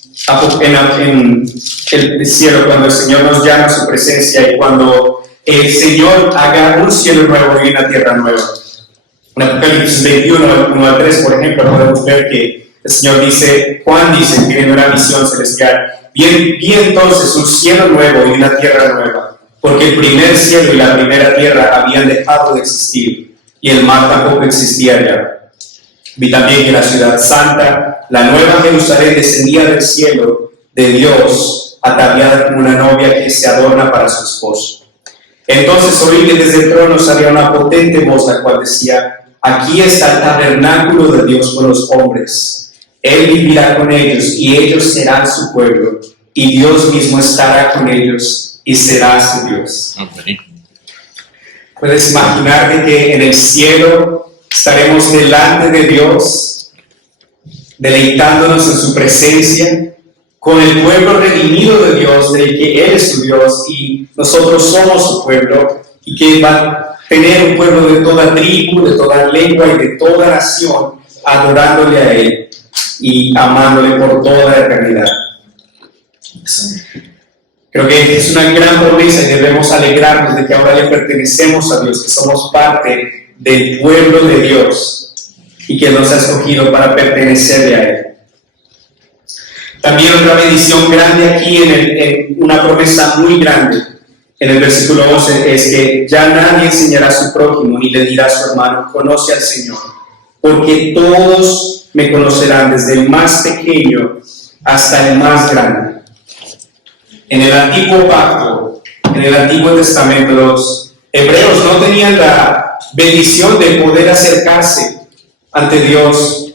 el cielo, cuando el Señor nos llama a su presencia y cuando el Señor haga un cielo nuevo y una tierra nueva. En Apocalipsis 21, 1 al 3, por ejemplo, podemos ver que el Señor dice, Juan dice, tiene una visión celestial, vi entonces un cielo nuevo y una tierra nueva, porque el primer cielo y la primera tierra habían dejado de existir, y el mar tampoco existía ya. Vi también que la ciudad santa, la nueva Jerusalén, descendía del cielo de Dios, ataviada como una novia que se adorna para su esposo. Entonces oí que desde el trono salía una potente voz, la cual decía, aquí está el tabernáculo de Dios con los hombres. Él vivirá con ellos y ellos serán su pueblo, y Dios mismo estará con ellos y será su Dios. Puedes imaginarte que en el cielo estaremos delante de Dios, deleitándonos en su presencia, con el pueblo redimido de Dios, de que Él es su Dios y nosotros somos su pueblo, y que va a tener un pueblo de toda tribu, de toda lengua y de toda nación, adorándole a Él y amándole por toda la eternidad. Creo que es una gran promesa y debemos alegrarnos de que ahora le pertenecemos a Dios, que somos parte del pueblo de Dios y que nos ha escogido para pertenecerle a Él. También otra bendición grande aquí, en una promesa muy grande, en el versículo 11 es que ya nadie enseñará a su prójimo ni le dirá a su hermano, conoce al Señor, porque todos me conocerán, desde el más pequeño hasta el más grande. En el antiguo pacto, en el Antiguo Testamento, los hebreos no tenían la bendición de poder acercarse ante Dios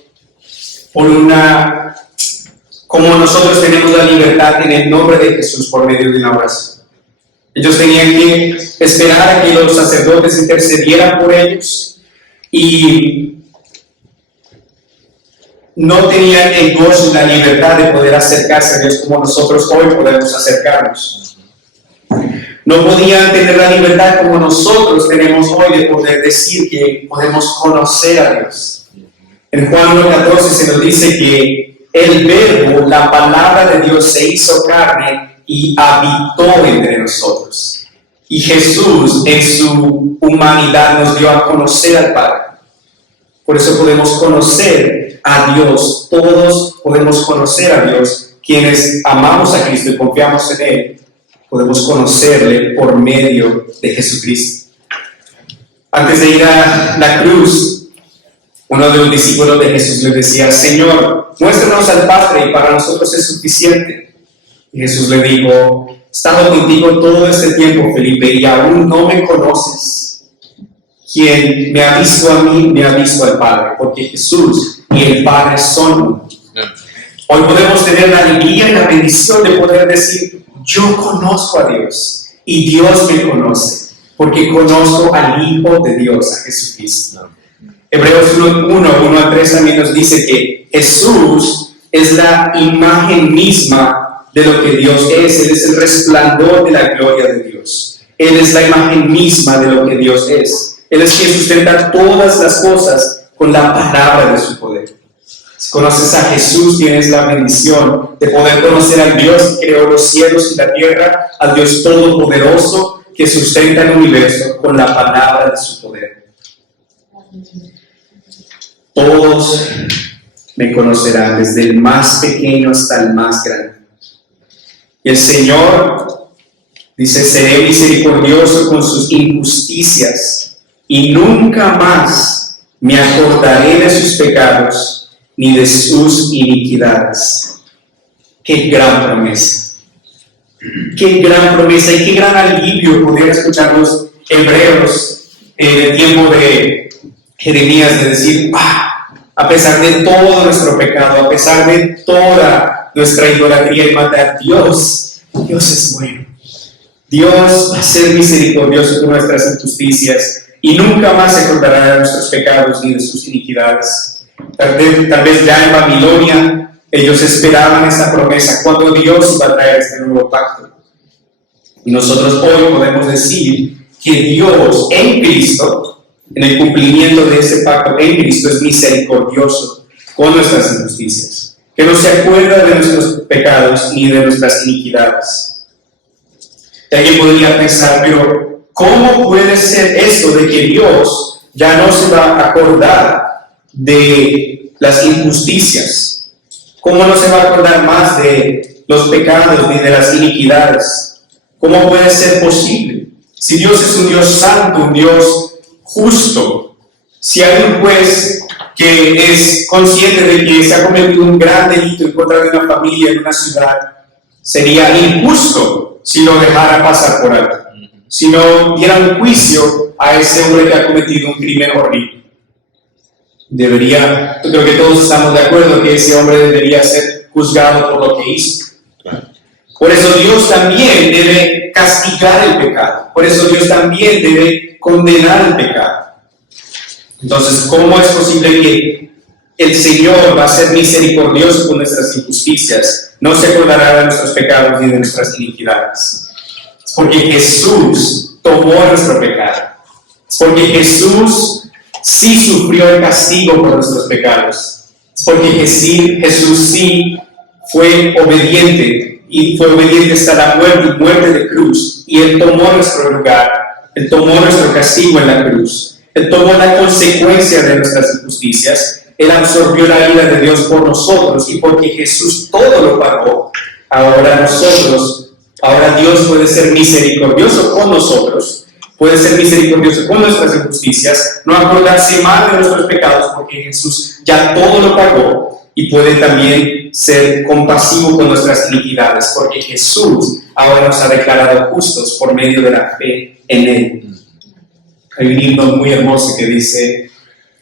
por como nosotros tenemos la libertad en el nombre de Jesús por medio de una oración. Ellos tenían que esperar a que los sacerdotes intercedieran por ellos y no tenían el gozo y la libertad de poder acercarse a Dios como nosotros hoy podemos acercarnos. No podían tener la libertad como nosotros tenemos hoy de poder decir que podemos conocer a Dios. En Juan 1:14 se nos dice que el Verbo, la palabra de Dios, se hizo carne y habitó entre nosotros. Y Jesús, en su humanidad, nos dio a conocer al Padre. Por eso podemos conocer a Dios. Todos podemos conocer a Dios. Quienes amamos a Cristo y confiamos en Él, podemos conocerle por medio de Jesucristo. Antes de ir a la cruz, uno de los discípulos de Jesús le decía: Señor, muéstranos al Padre y para nosotros es suficiente. Y Jesús le dijo: he estado contigo todo este tiempo, Felipe, y aún no me conoces. Quien me ha visto a mí, me ha visto al Padre, porque Jesús y el Padre son uno. Hoy podemos tener la alegría y la bendición de poder decir: yo conozco a Dios y Dios me conoce, porque conozco al Hijo de Dios, a Jesucristo. Hebreos 1:1-3 también nos dice que Jesús es la imagen misma de lo que Dios es. Él es el resplandor de la gloria de Dios. Él es la imagen misma de lo que Dios es. Él es quien sustenta todas las cosas con la palabra de su poder. Si conoces a Jesús, tienes la bendición de poder conocer al Dios que creó los cielos y la tierra, al Dios todopoderoso que sustenta el universo con la palabra de su poder. Todos me conocerán, desde el más pequeño hasta el más grande. Y el Señor dice: seré misericordioso con sus injusticias y nunca más me acordaré de sus pecados ni de sus iniquidades. ¡Qué gran promesa! ¡Qué gran promesa! Y qué gran alivio poder escuchar los hebreos en el tiempo de Jeremías, de decir: a pesar de todo nuestro pecado, a pesar de toda nuestra idolatría y maldad, Dios es bueno. Dios va a ser misericordioso con nuestras injusticias y nunca más se acordará de nuestros pecados ni de sus iniquidades. Tal vez ya en Babilonia ellos esperaban esta promesa, cuando Dios va a traer este nuevo pacto. Y nosotros hoy podemos decir que Dios en Cristo, en el cumplimiento de ese pacto en Cristo, es misericordioso con nuestras injusticias, que no se acuerda de nuestros pecados ni de nuestras iniquidades. Y alguien podría pensar: pero ¿cómo puede ser esto de que Dios ya no se va a acordar de las injusticias? ¿Cómo no se va a acordar más de los pecados ni de las iniquidades? ¿Cómo puede ser posible? Si Dios es un Dios santo, un Dios justo, si hay un juez que es consciente de que se ha cometido un gran delito en contra de una familia en una ciudad, sería injusto si lo dejara pasar por alto, si no diera un juicio a ese hombre que ha cometido un crimen horrible. Yo creo que todos estamos de acuerdo que ese hombre debería ser juzgado por lo que hizo. Por eso Dios también debe castigar el pecado. Por eso Dios también debe condenar el pecado. Entonces, ¿cómo es posible que el Señor va a ser misericordioso con nuestras injusticias? No se acordará de nuestros pecados ni de nuestras iniquidades. Es porque Jesús tomó nuestro pecado. Es porque Jesús sí sufrió el castigo por nuestros pecados. Es porque Jesús sí fue obediente. Y fue obediente hasta la muerte de cruz. Y Él tomó nuestro lugar. Él tomó nuestro castigo en la cruz. Él tomó la consecuencia de nuestras injusticias. Él absorbió la ira de Dios por nosotros. Y porque Jesús todo lo pagó, ahora nosotros Ahora Dios puede ser misericordioso con nosotros, puede ser misericordioso con nuestras injusticias, no acordarse más de nuestros pecados porque Jesús ya todo lo pagó, y puede también ser compasivo con nuestras iniquidades porque Jesús ahora nos ha declarado justos por medio de la fe en Él. Hay un himno muy hermoso que dice: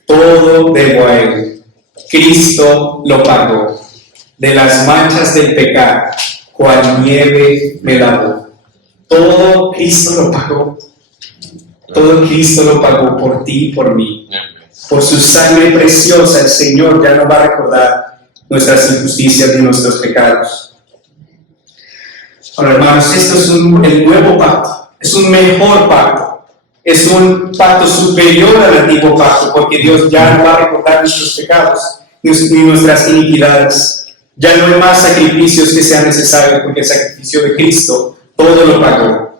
todo debo a Él, Cristo lo pagó, de las manchas del pecado, cual nieve me lavó. Todo Cristo lo pagó, todo Cristo lo pagó por ti y por mí. Por su sangre preciosa, el Señor ya no va a recordar nuestras injusticias ni nuestros pecados. Ahora, hermanos, esto es el nuevo pacto, es un mejor pacto, es un pacto superior al antiguo pacto, porque Dios ya no va a recordar nuestros pecados ni nuestras iniquidades. Ya no hay más sacrificios que sean necesarios, porque el sacrificio de Cristo todo lo pagó.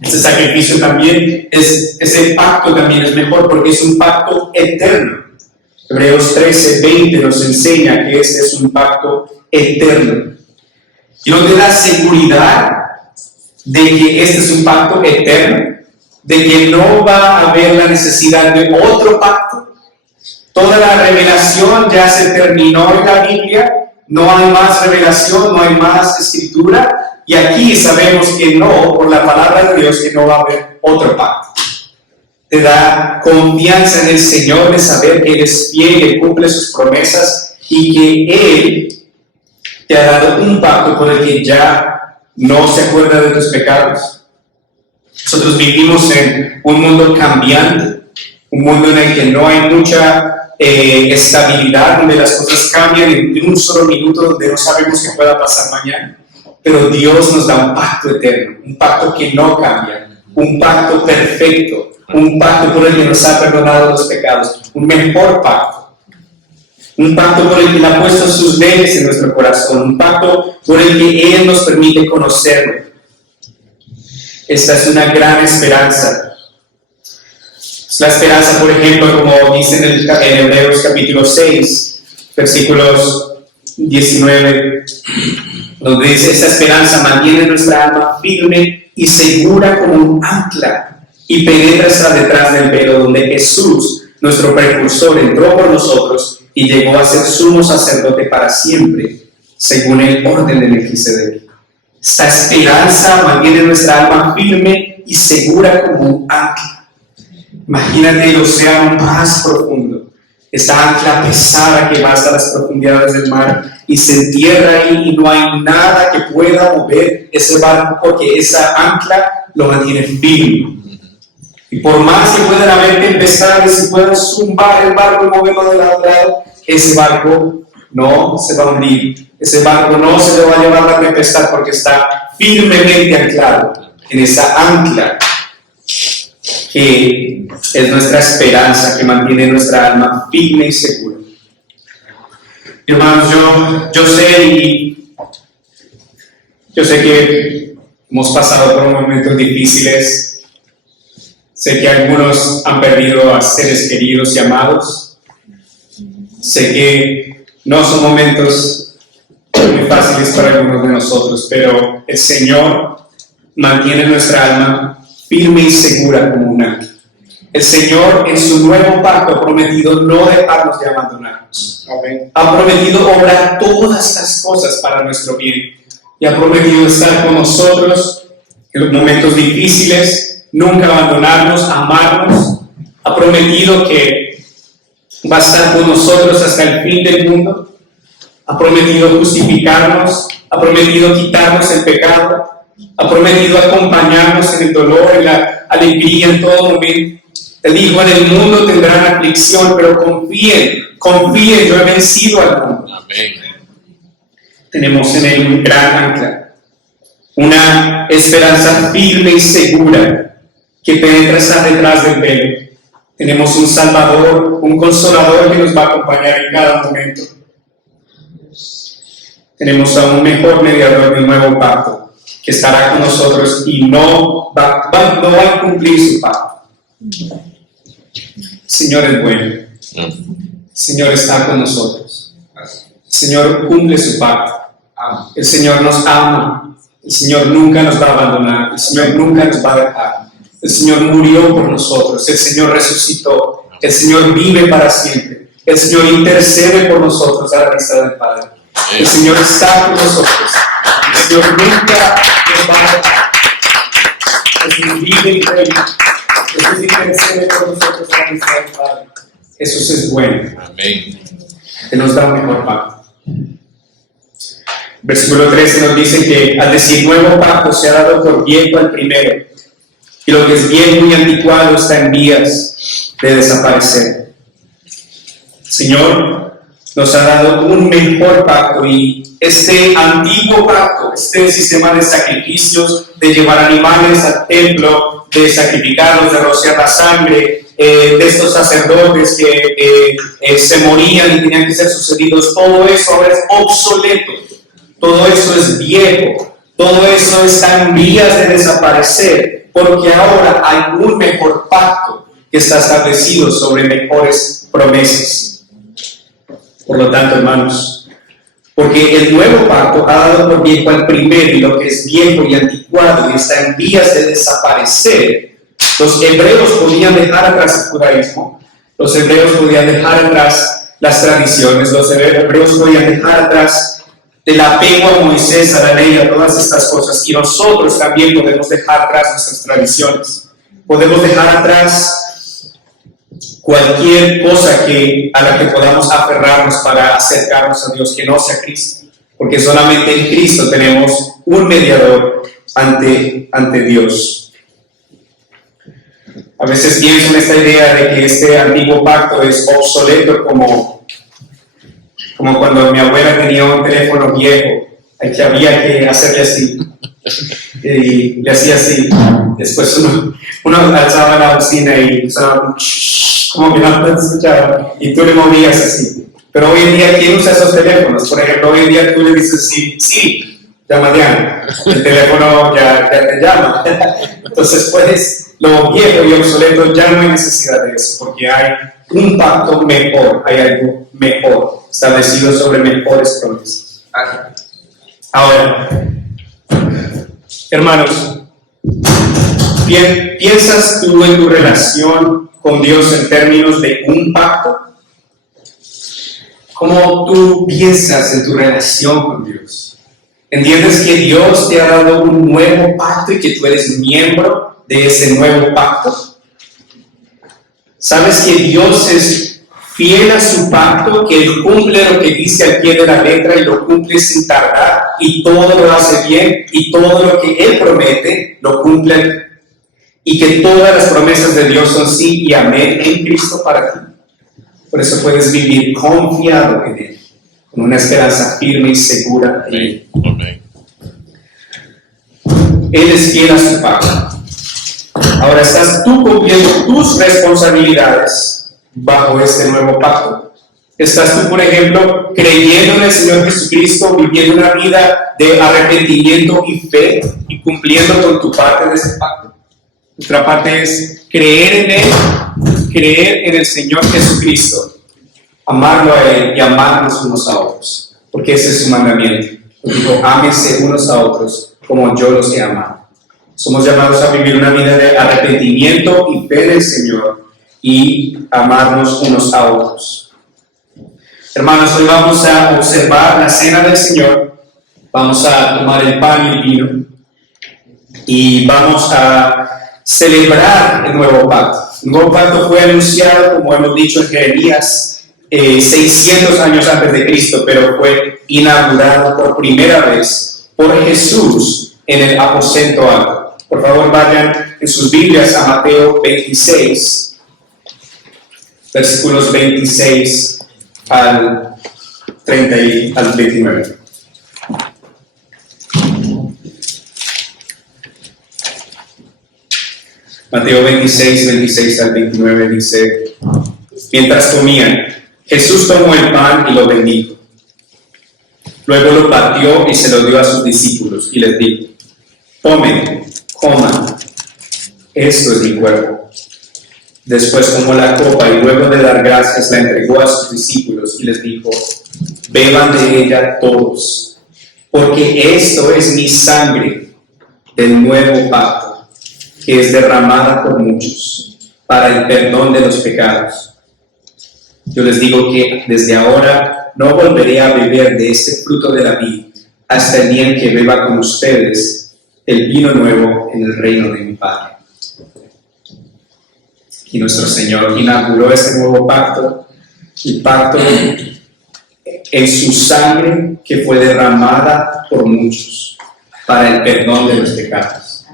Ese sacrificio también, ese pacto también es mejor porque es un pacto eterno. Hebreos 13:20 nos enseña que este es un pacto eterno. Y no te da seguridad de que este es un pacto eterno, de que no va a haber la necesidad de otro pacto. Toda la revelación ya se terminó en la Biblia, no hay más revelación, no hay más escritura. Y aquí sabemos que no, por la palabra de Dios, que no va a haber otro pacto. Te da confianza en el Señor de saber que Él es fiel, que cumple sus promesas y que Él te ha dado un pacto por el que ya no se acuerda de tus pecados. Nosotros vivimos en un mundo cambiante, un mundo en el que no hay mucha estabilidad, donde las cosas cambian en un solo minuto, donde no sabemos qué pueda pasar mañana. Pero Dios nos da un pacto eterno, un pacto que no cambia, un pacto perfecto, un pacto por el que nos ha perdonado los pecados, un mejor pacto, un pacto por el que Él ha puesto sus leyes en nuestro corazón, un pacto por el que Él nos permite conocerlo. Esta es una gran esperanza. Es la esperanza, por ejemplo, como dice en Hebreos capítulo 6, versículos 19, donde dice: esta esperanza mantiene nuestra alma firme y segura como un ancla y penetra hasta detrás del velo, donde Jesús, nuestro precursor, entró por nosotros y llegó a ser sumo sacerdote para siempre, según el orden de Melquisedec. Esta esperanza mantiene nuestra alma firme y segura como un ancla. Imagínate el océano más profundo, esta ancla pesada que va hasta las profundidades del mar y se entierra ahí y no hay nada que pueda mover ese barco porque esa ancla lo mantiene firme. Y por más que puedan haber tempestades y puedan zumbar el barco y moverlo de lado a lado, ese barco no se va a hundir. Ese barco no se le va a llevar la tempestad porque está firmemente anclado en esa ancla que es nuestra esperanza, que mantiene nuestra alma firme y segura. Hermanos, yo sé que hemos pasado por momentos difíciles. Sé que algunos han perdido a seres queridos y amados. Sé que no son momentos muy fáciles para algunos de nosotros, pero el Señor mantiene nuestra alma firme y segura como un ancla. El Señor en su nuevo pacto ha prometido no dejarnos de abandonarnos. Amén. Ha prometido obrar todas las cosas para nuestro bien. Y ha prometido estar con nosotros en los momentos difíciles, nunca abandonarnos, amarnos. Ha prometido que va a estar con nosotros hasta el fin del mundo. Ha prometido justificarnos. Ha prometido quitarnos el pecado. Ha prometido acompañarnos en el dolor, en la alegría, en todo momento. Te dijo: en el mundo tendrán aflicción, pero confíen, yo he vencido al mundo. Amén. Tenemos en él un gran ancla, una esperanza firme y segura que penetra hasta detrás del velo. Tenemos un Salvador, un Consolador que nos va a acompañar en cada momento. Tenemos a un mejor mediador del nuevo pacto, que estará con nosotros y no va a cumplir su pacto. El Señor es bueno. El Señor está con nosotros. El Señor cumple su pacto. El Señor nos ama. El Señor nunca nos va a abandonar, el Señor nunca nos va a dejar. El Señor murió por nosotros, el Señor resucitó, el Señor vive para siempre, el Señor intercede por nosotros a la vista del Padre. El Señor está con nosotros, el Señor nunca nos va a dejar. El Señor vive y reina, Jesús intercede por nosotros a la vista del Padre. Jesús es bueno. Amén. Que nos da un mejor pacto. Versículo 13 nos dice que al decir nuevo pacto se ha dado por viejo al primero, y lo que es viejo y anticuado está en vías de desaparecer. El Señor nos ha dado un mejor pacto, y este antiguo pacto, este sistema de sacrificios, de llevar animales al templo, de sacrificarlos, de rociar la sangre, de estos sacerdotes que se morían y tenían que ser sucedidos, todo eso ahora es obsoleto, todo eso es viejo, todo eso está en vías de desaparecer, porque ahora hay un mejor pacto que está establecido sobre mejores promesas. Por lo tanto, hermanos, porque el nuevo pacto ha dado por viejo al primero, y lo que es viejo y anticuado y está en vías de desaparecer, los hebreos podían dejar atrás el judaísmo, los hebreos podían dejar atrás las tradiciones, los hebreos podían dejar atrás el apego a Moisés, a la ley, a todas estas cosas, y nosotros también podemos dejar atrás nuestras tradiciones, podemos dejar atrás cualquier cosa a la que podamos aferrarnos para acercarnos a Dios, que no sea Cristo, porque solamente en Cristo tenemos un mediador ante Dios. A veces pienso en esta idea de que este antiguo pacto es obsoleto, como cuando mi abuela tenía un teléfono viejo, que había que hacerle así, y le hacía así, después uno alzaba la bocina y sonaba como que no te escuchaba, y tú le movías así. Pero hoy en día, ¿quién usa esos teléfonos? Por ejemplo, hoy en día tú le dices sí, llama Diana, el teléfono ya te llama. Entonces, pues, lo viejo y obsoleto ya no hay necesidad de eso, porque hay un pacto mejor, hay algo mejor, establecido sobre mejores promesas. Ahora, hermanos, ¿piensas tú en tu relación con Dios en términos de un pacto? ¿Cómo tú piensas en tu relación con Dios? ¿Entiendes que Dios te ha dado un nuevo pacto y que tú eres miembro de ese nuevo pacto? ¿Sabes que Dios es fiel a su pacto, que Él cumple lo que dice al pie de la letra y lo cumple sin tardar, y todo lo hace bien, y todo lo que Él promete lo cumple, y que todas las promesas de Dios son sí y amén en Cristo para ti? Por eso puedes vivir confiado en Él, con una esperanza firme y segura en Él. Amén. Él es fiel a su pacto. Ahora, ¿estás tú cumpliendo tus responsabilidades bajo este nuevo pacto? ¿Estás tú, por ejemplo, creyendo en el Señor Jesucristo, viviendo una vida de arrepentimiento y fe y cumpliendo con tu parte de ese pacto? Nuestra parte es creer en Él, creer en el Señor Jesucristo, amarlo a Él y amarnos unos a otros, porque ese es su mandamiento. Dijo, ámense unos a otros como yo los he amado. Somos llamados a vivir una vida de arrepentimiento y fe del Señor y amarnos unos a otros. Hermanos, hoy vamos a observar la cena del Señor, vamos a tomar el pan y el vino y vamos a celebrar el nuevo pacto. El nuevo pacto fue anunciado, como hemos dicho en Jeremías, 600 años antes de Cristo, pero fue inaugurado por primera vez por Jesús en el aposento alto. Por favor, vayan en sus Biblias a Mateo 26, versículos 26 al 29. Mateo 26, 26 al 29 dice: mientras comían, Jesús tomó el pan y lo bendijo. Luego lo partió y se lo dio a sus discípulos y les dijo: tomen, coman, esto es mi cuerpo. Después tomó la copa y luego de dar gracias la entregó a sus discípulos y les dijo: beban de ella todos, porque esto es mi sangre del nuevo pacto, que es derramada por muchos para el perdón de los pecados. Yo les digo que desde ahora no volveré a beber de este fruto de la vid hasta el día en que beba con ustedes el vino nuevo en el reino de mi Padre. Y nuestro Señor inauguró este nuevo pacto, el pacto en su sangre que fue derramada por muchos para el perdón de los pecados.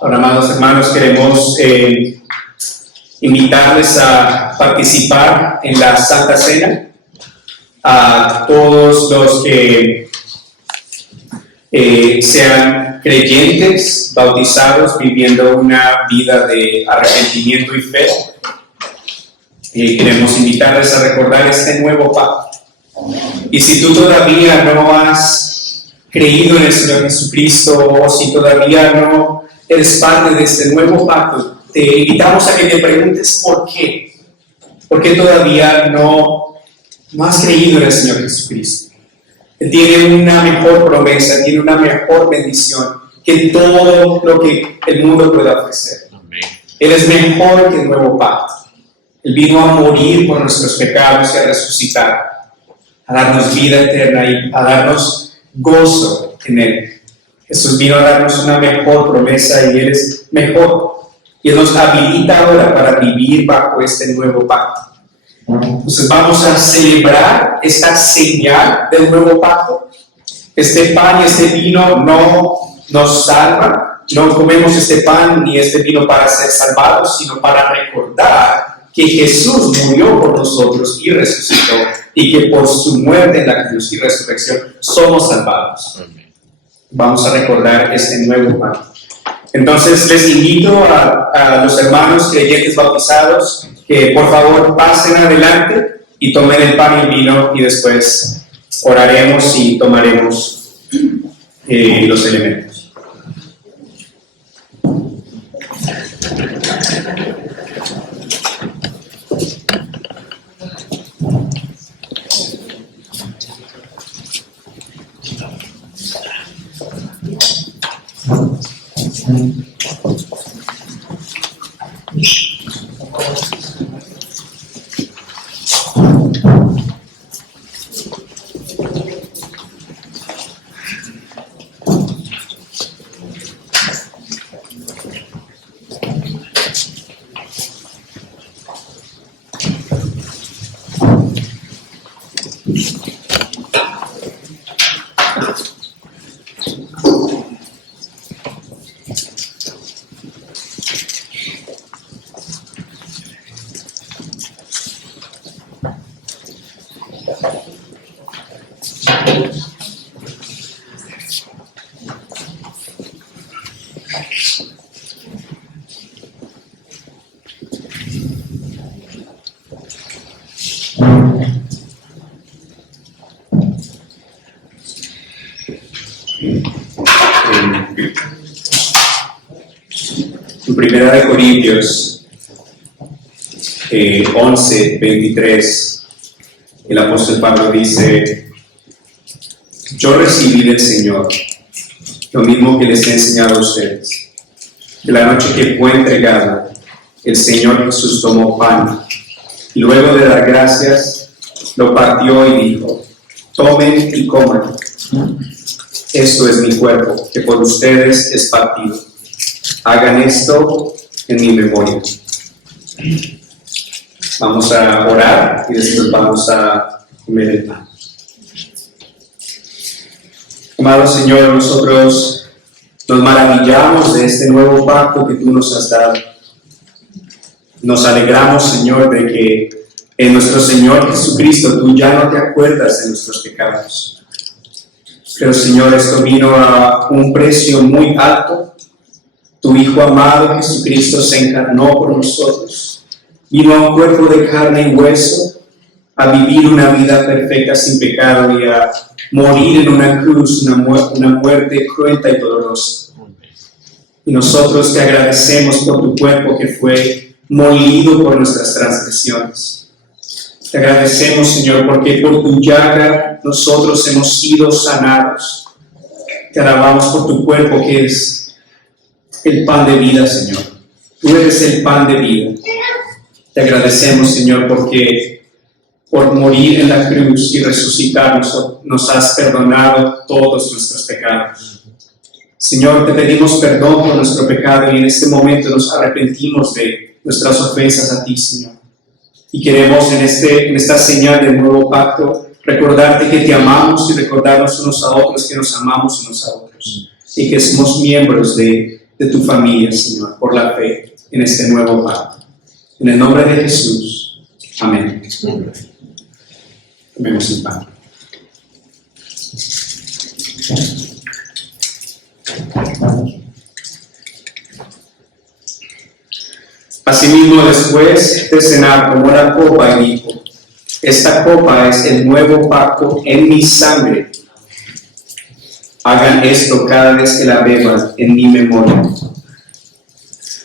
Ahora, amados hermanos, queremos invitarles a participar en la Santa Cena. A todos los que sean creyentes, bautizados, viviendo una vida de arrepentimiento y fe. Queremos invitarles a recordar este nuevo pacto. Y si tú todavía no has creído en el Señor Jesucristo, o si todavía no eres parte de este nuevo pacto, te invitamos a que te preguntes por qué. ¿Por qué todavía no has creído en el Señor Jesucristo? Él tiene una mejor promesa, tiene una mejor bendición que todo lo que el mundo pueda ofrecer. Amén. Él es mejor que el nuevo pacto. Él vino a morir por nuestros pecados y a resucitar, a darnos vida eterna y a darnos gozo en Él. Jesús vino a darnos una mejor promesa y Él es mejor. Y Él nos habilita ahora para vivir bajo este nuevo pacto. Entonces vamos a celebrar esta señal del nuevo pacto. Este pan y este vino no nos salvan. No comemos este pan ni este vino para ser salvados, sino para recordar que Jesús murió por nosotros y resucitó, y que por su muerte en la cruz y resurrección somos salvados. Vamos a recordar este nuevo pacto. Entonces les invito a los hermanos creyentes bautizados que por favor pasen adelante y tomen el pan y el vino, y después oraremos y tomaremos los elementos. En Primera de Corintios 11:23, el apóstol Pablo dice: yo recibí del Señor lo mismo que les he enseñado a ustedes. Que la noche que fue entregado, el Señor Jesús tomó pan y luego de dar gracias, lo partió y dijo: tomen y coman. Esto es mi cuerpo, que por ustedes es partido. Hagan esto en mi memoria. Vamos a orar y después vamos a comer el pan. Amado Señor, nosotros nos maravillamos de este nuevo pacto que tú nos has dado. Nos alegramos, Señor, de que en nuestro Señor Jesucristo tú ya no te acuerdas de nuestros pecados. Pero, Señor, esto vino a un precio muy alto. Tu Hijo amado Jesucristo se encarnó por nosotros. Vino a un cuerpo de carne y hueso a vivir una vida perfecta sin pecado y a morir en una cruz, una muerte cruenta y dolorosa. Y nosotros te agradecemos por tu cuerpo que fue molido por nuestras transgresiones. Te agradecemos, Señor, porque por tu llaga nosotros hemos sido sanados. Te alabamos por tu cuerpo, que es el pan de vida, Señor. Tú eres el pan de vida. Te agradecemos, Señor, porque por morir en la cruz y resucitar nos has perdonado todos nuestros pecados. Señor, te pedimos perdón por nuestro pecado y en este momento nos arrepentimos de nuestras ofensas a ti, Señor. Y queremos en esta señal del nuevo pacto recordarte que te amamos y recordarnos unos a otros que nos amamos unos a otros y que somos miembros de tu familia, Señor, por la fe en este nuevo pacto. En el nombre de Jesús. Amén. Tomemos el pan. Asimismo, después de cenar, tomó la copa y dijo: esta copa es el nuevo pacto en mi sangre. Hagan esto cada vez que la beban en mi memoria.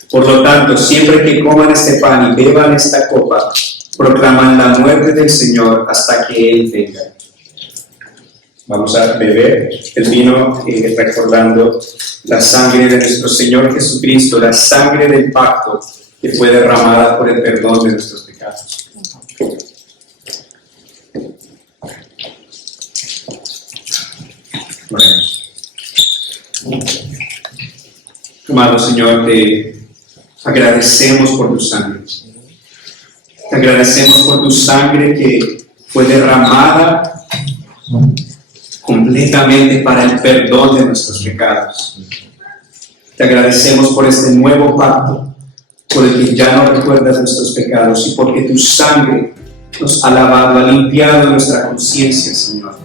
Por lo tanto, siempre que coman este pan y beban esta copa, proclaman la muerte del Señor hasta que Él venga. Vamos a beber el vino recordando la sangre de nuestro Señor Jesucristo, la sangre del pacto que fue derramada por el perdón de nuestros pecados. Bueno. Amado Señor, te agradecemos por tu sangre. Te agradecemos por tu sangre que fue derramada completamente para el perdón de nuestros pecados. Te agradecemos por este nuevo pacto, por el que ya no recuerdas nuestros pecados y porque tu sangre nos ha lavado, ha limpiado nuestra conciencia, Señor.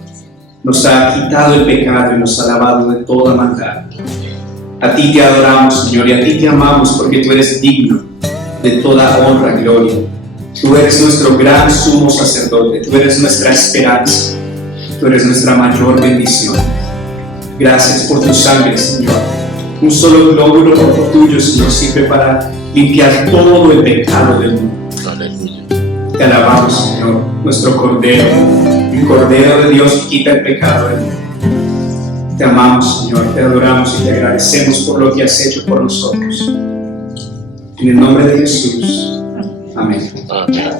Nos ha quitado el pecado y nos ha lavado de toda maldad. A ti te adoramos, Señor, y a ti te amamos porque tú eres digno de toda honra y gloria. Tú eres nuestro gran sumo sacerdote, tú eres nuestra esperanza, tú eres nuestra mayor bendición. Gracias por tu sangre, Señor. Un solo glóbulo tuyo, Señor, sirve para limpiar todo el pecado del mundo. Aleluya. Te alabamos, Señor, nuestro Cordero, el Cordero de Dios que quita el pecado del mundo. Te amamos, Señor, te adoramos y te agradecemos por lo que has hecho por nosotros. En el nombre de Jesús. Amén. Amén.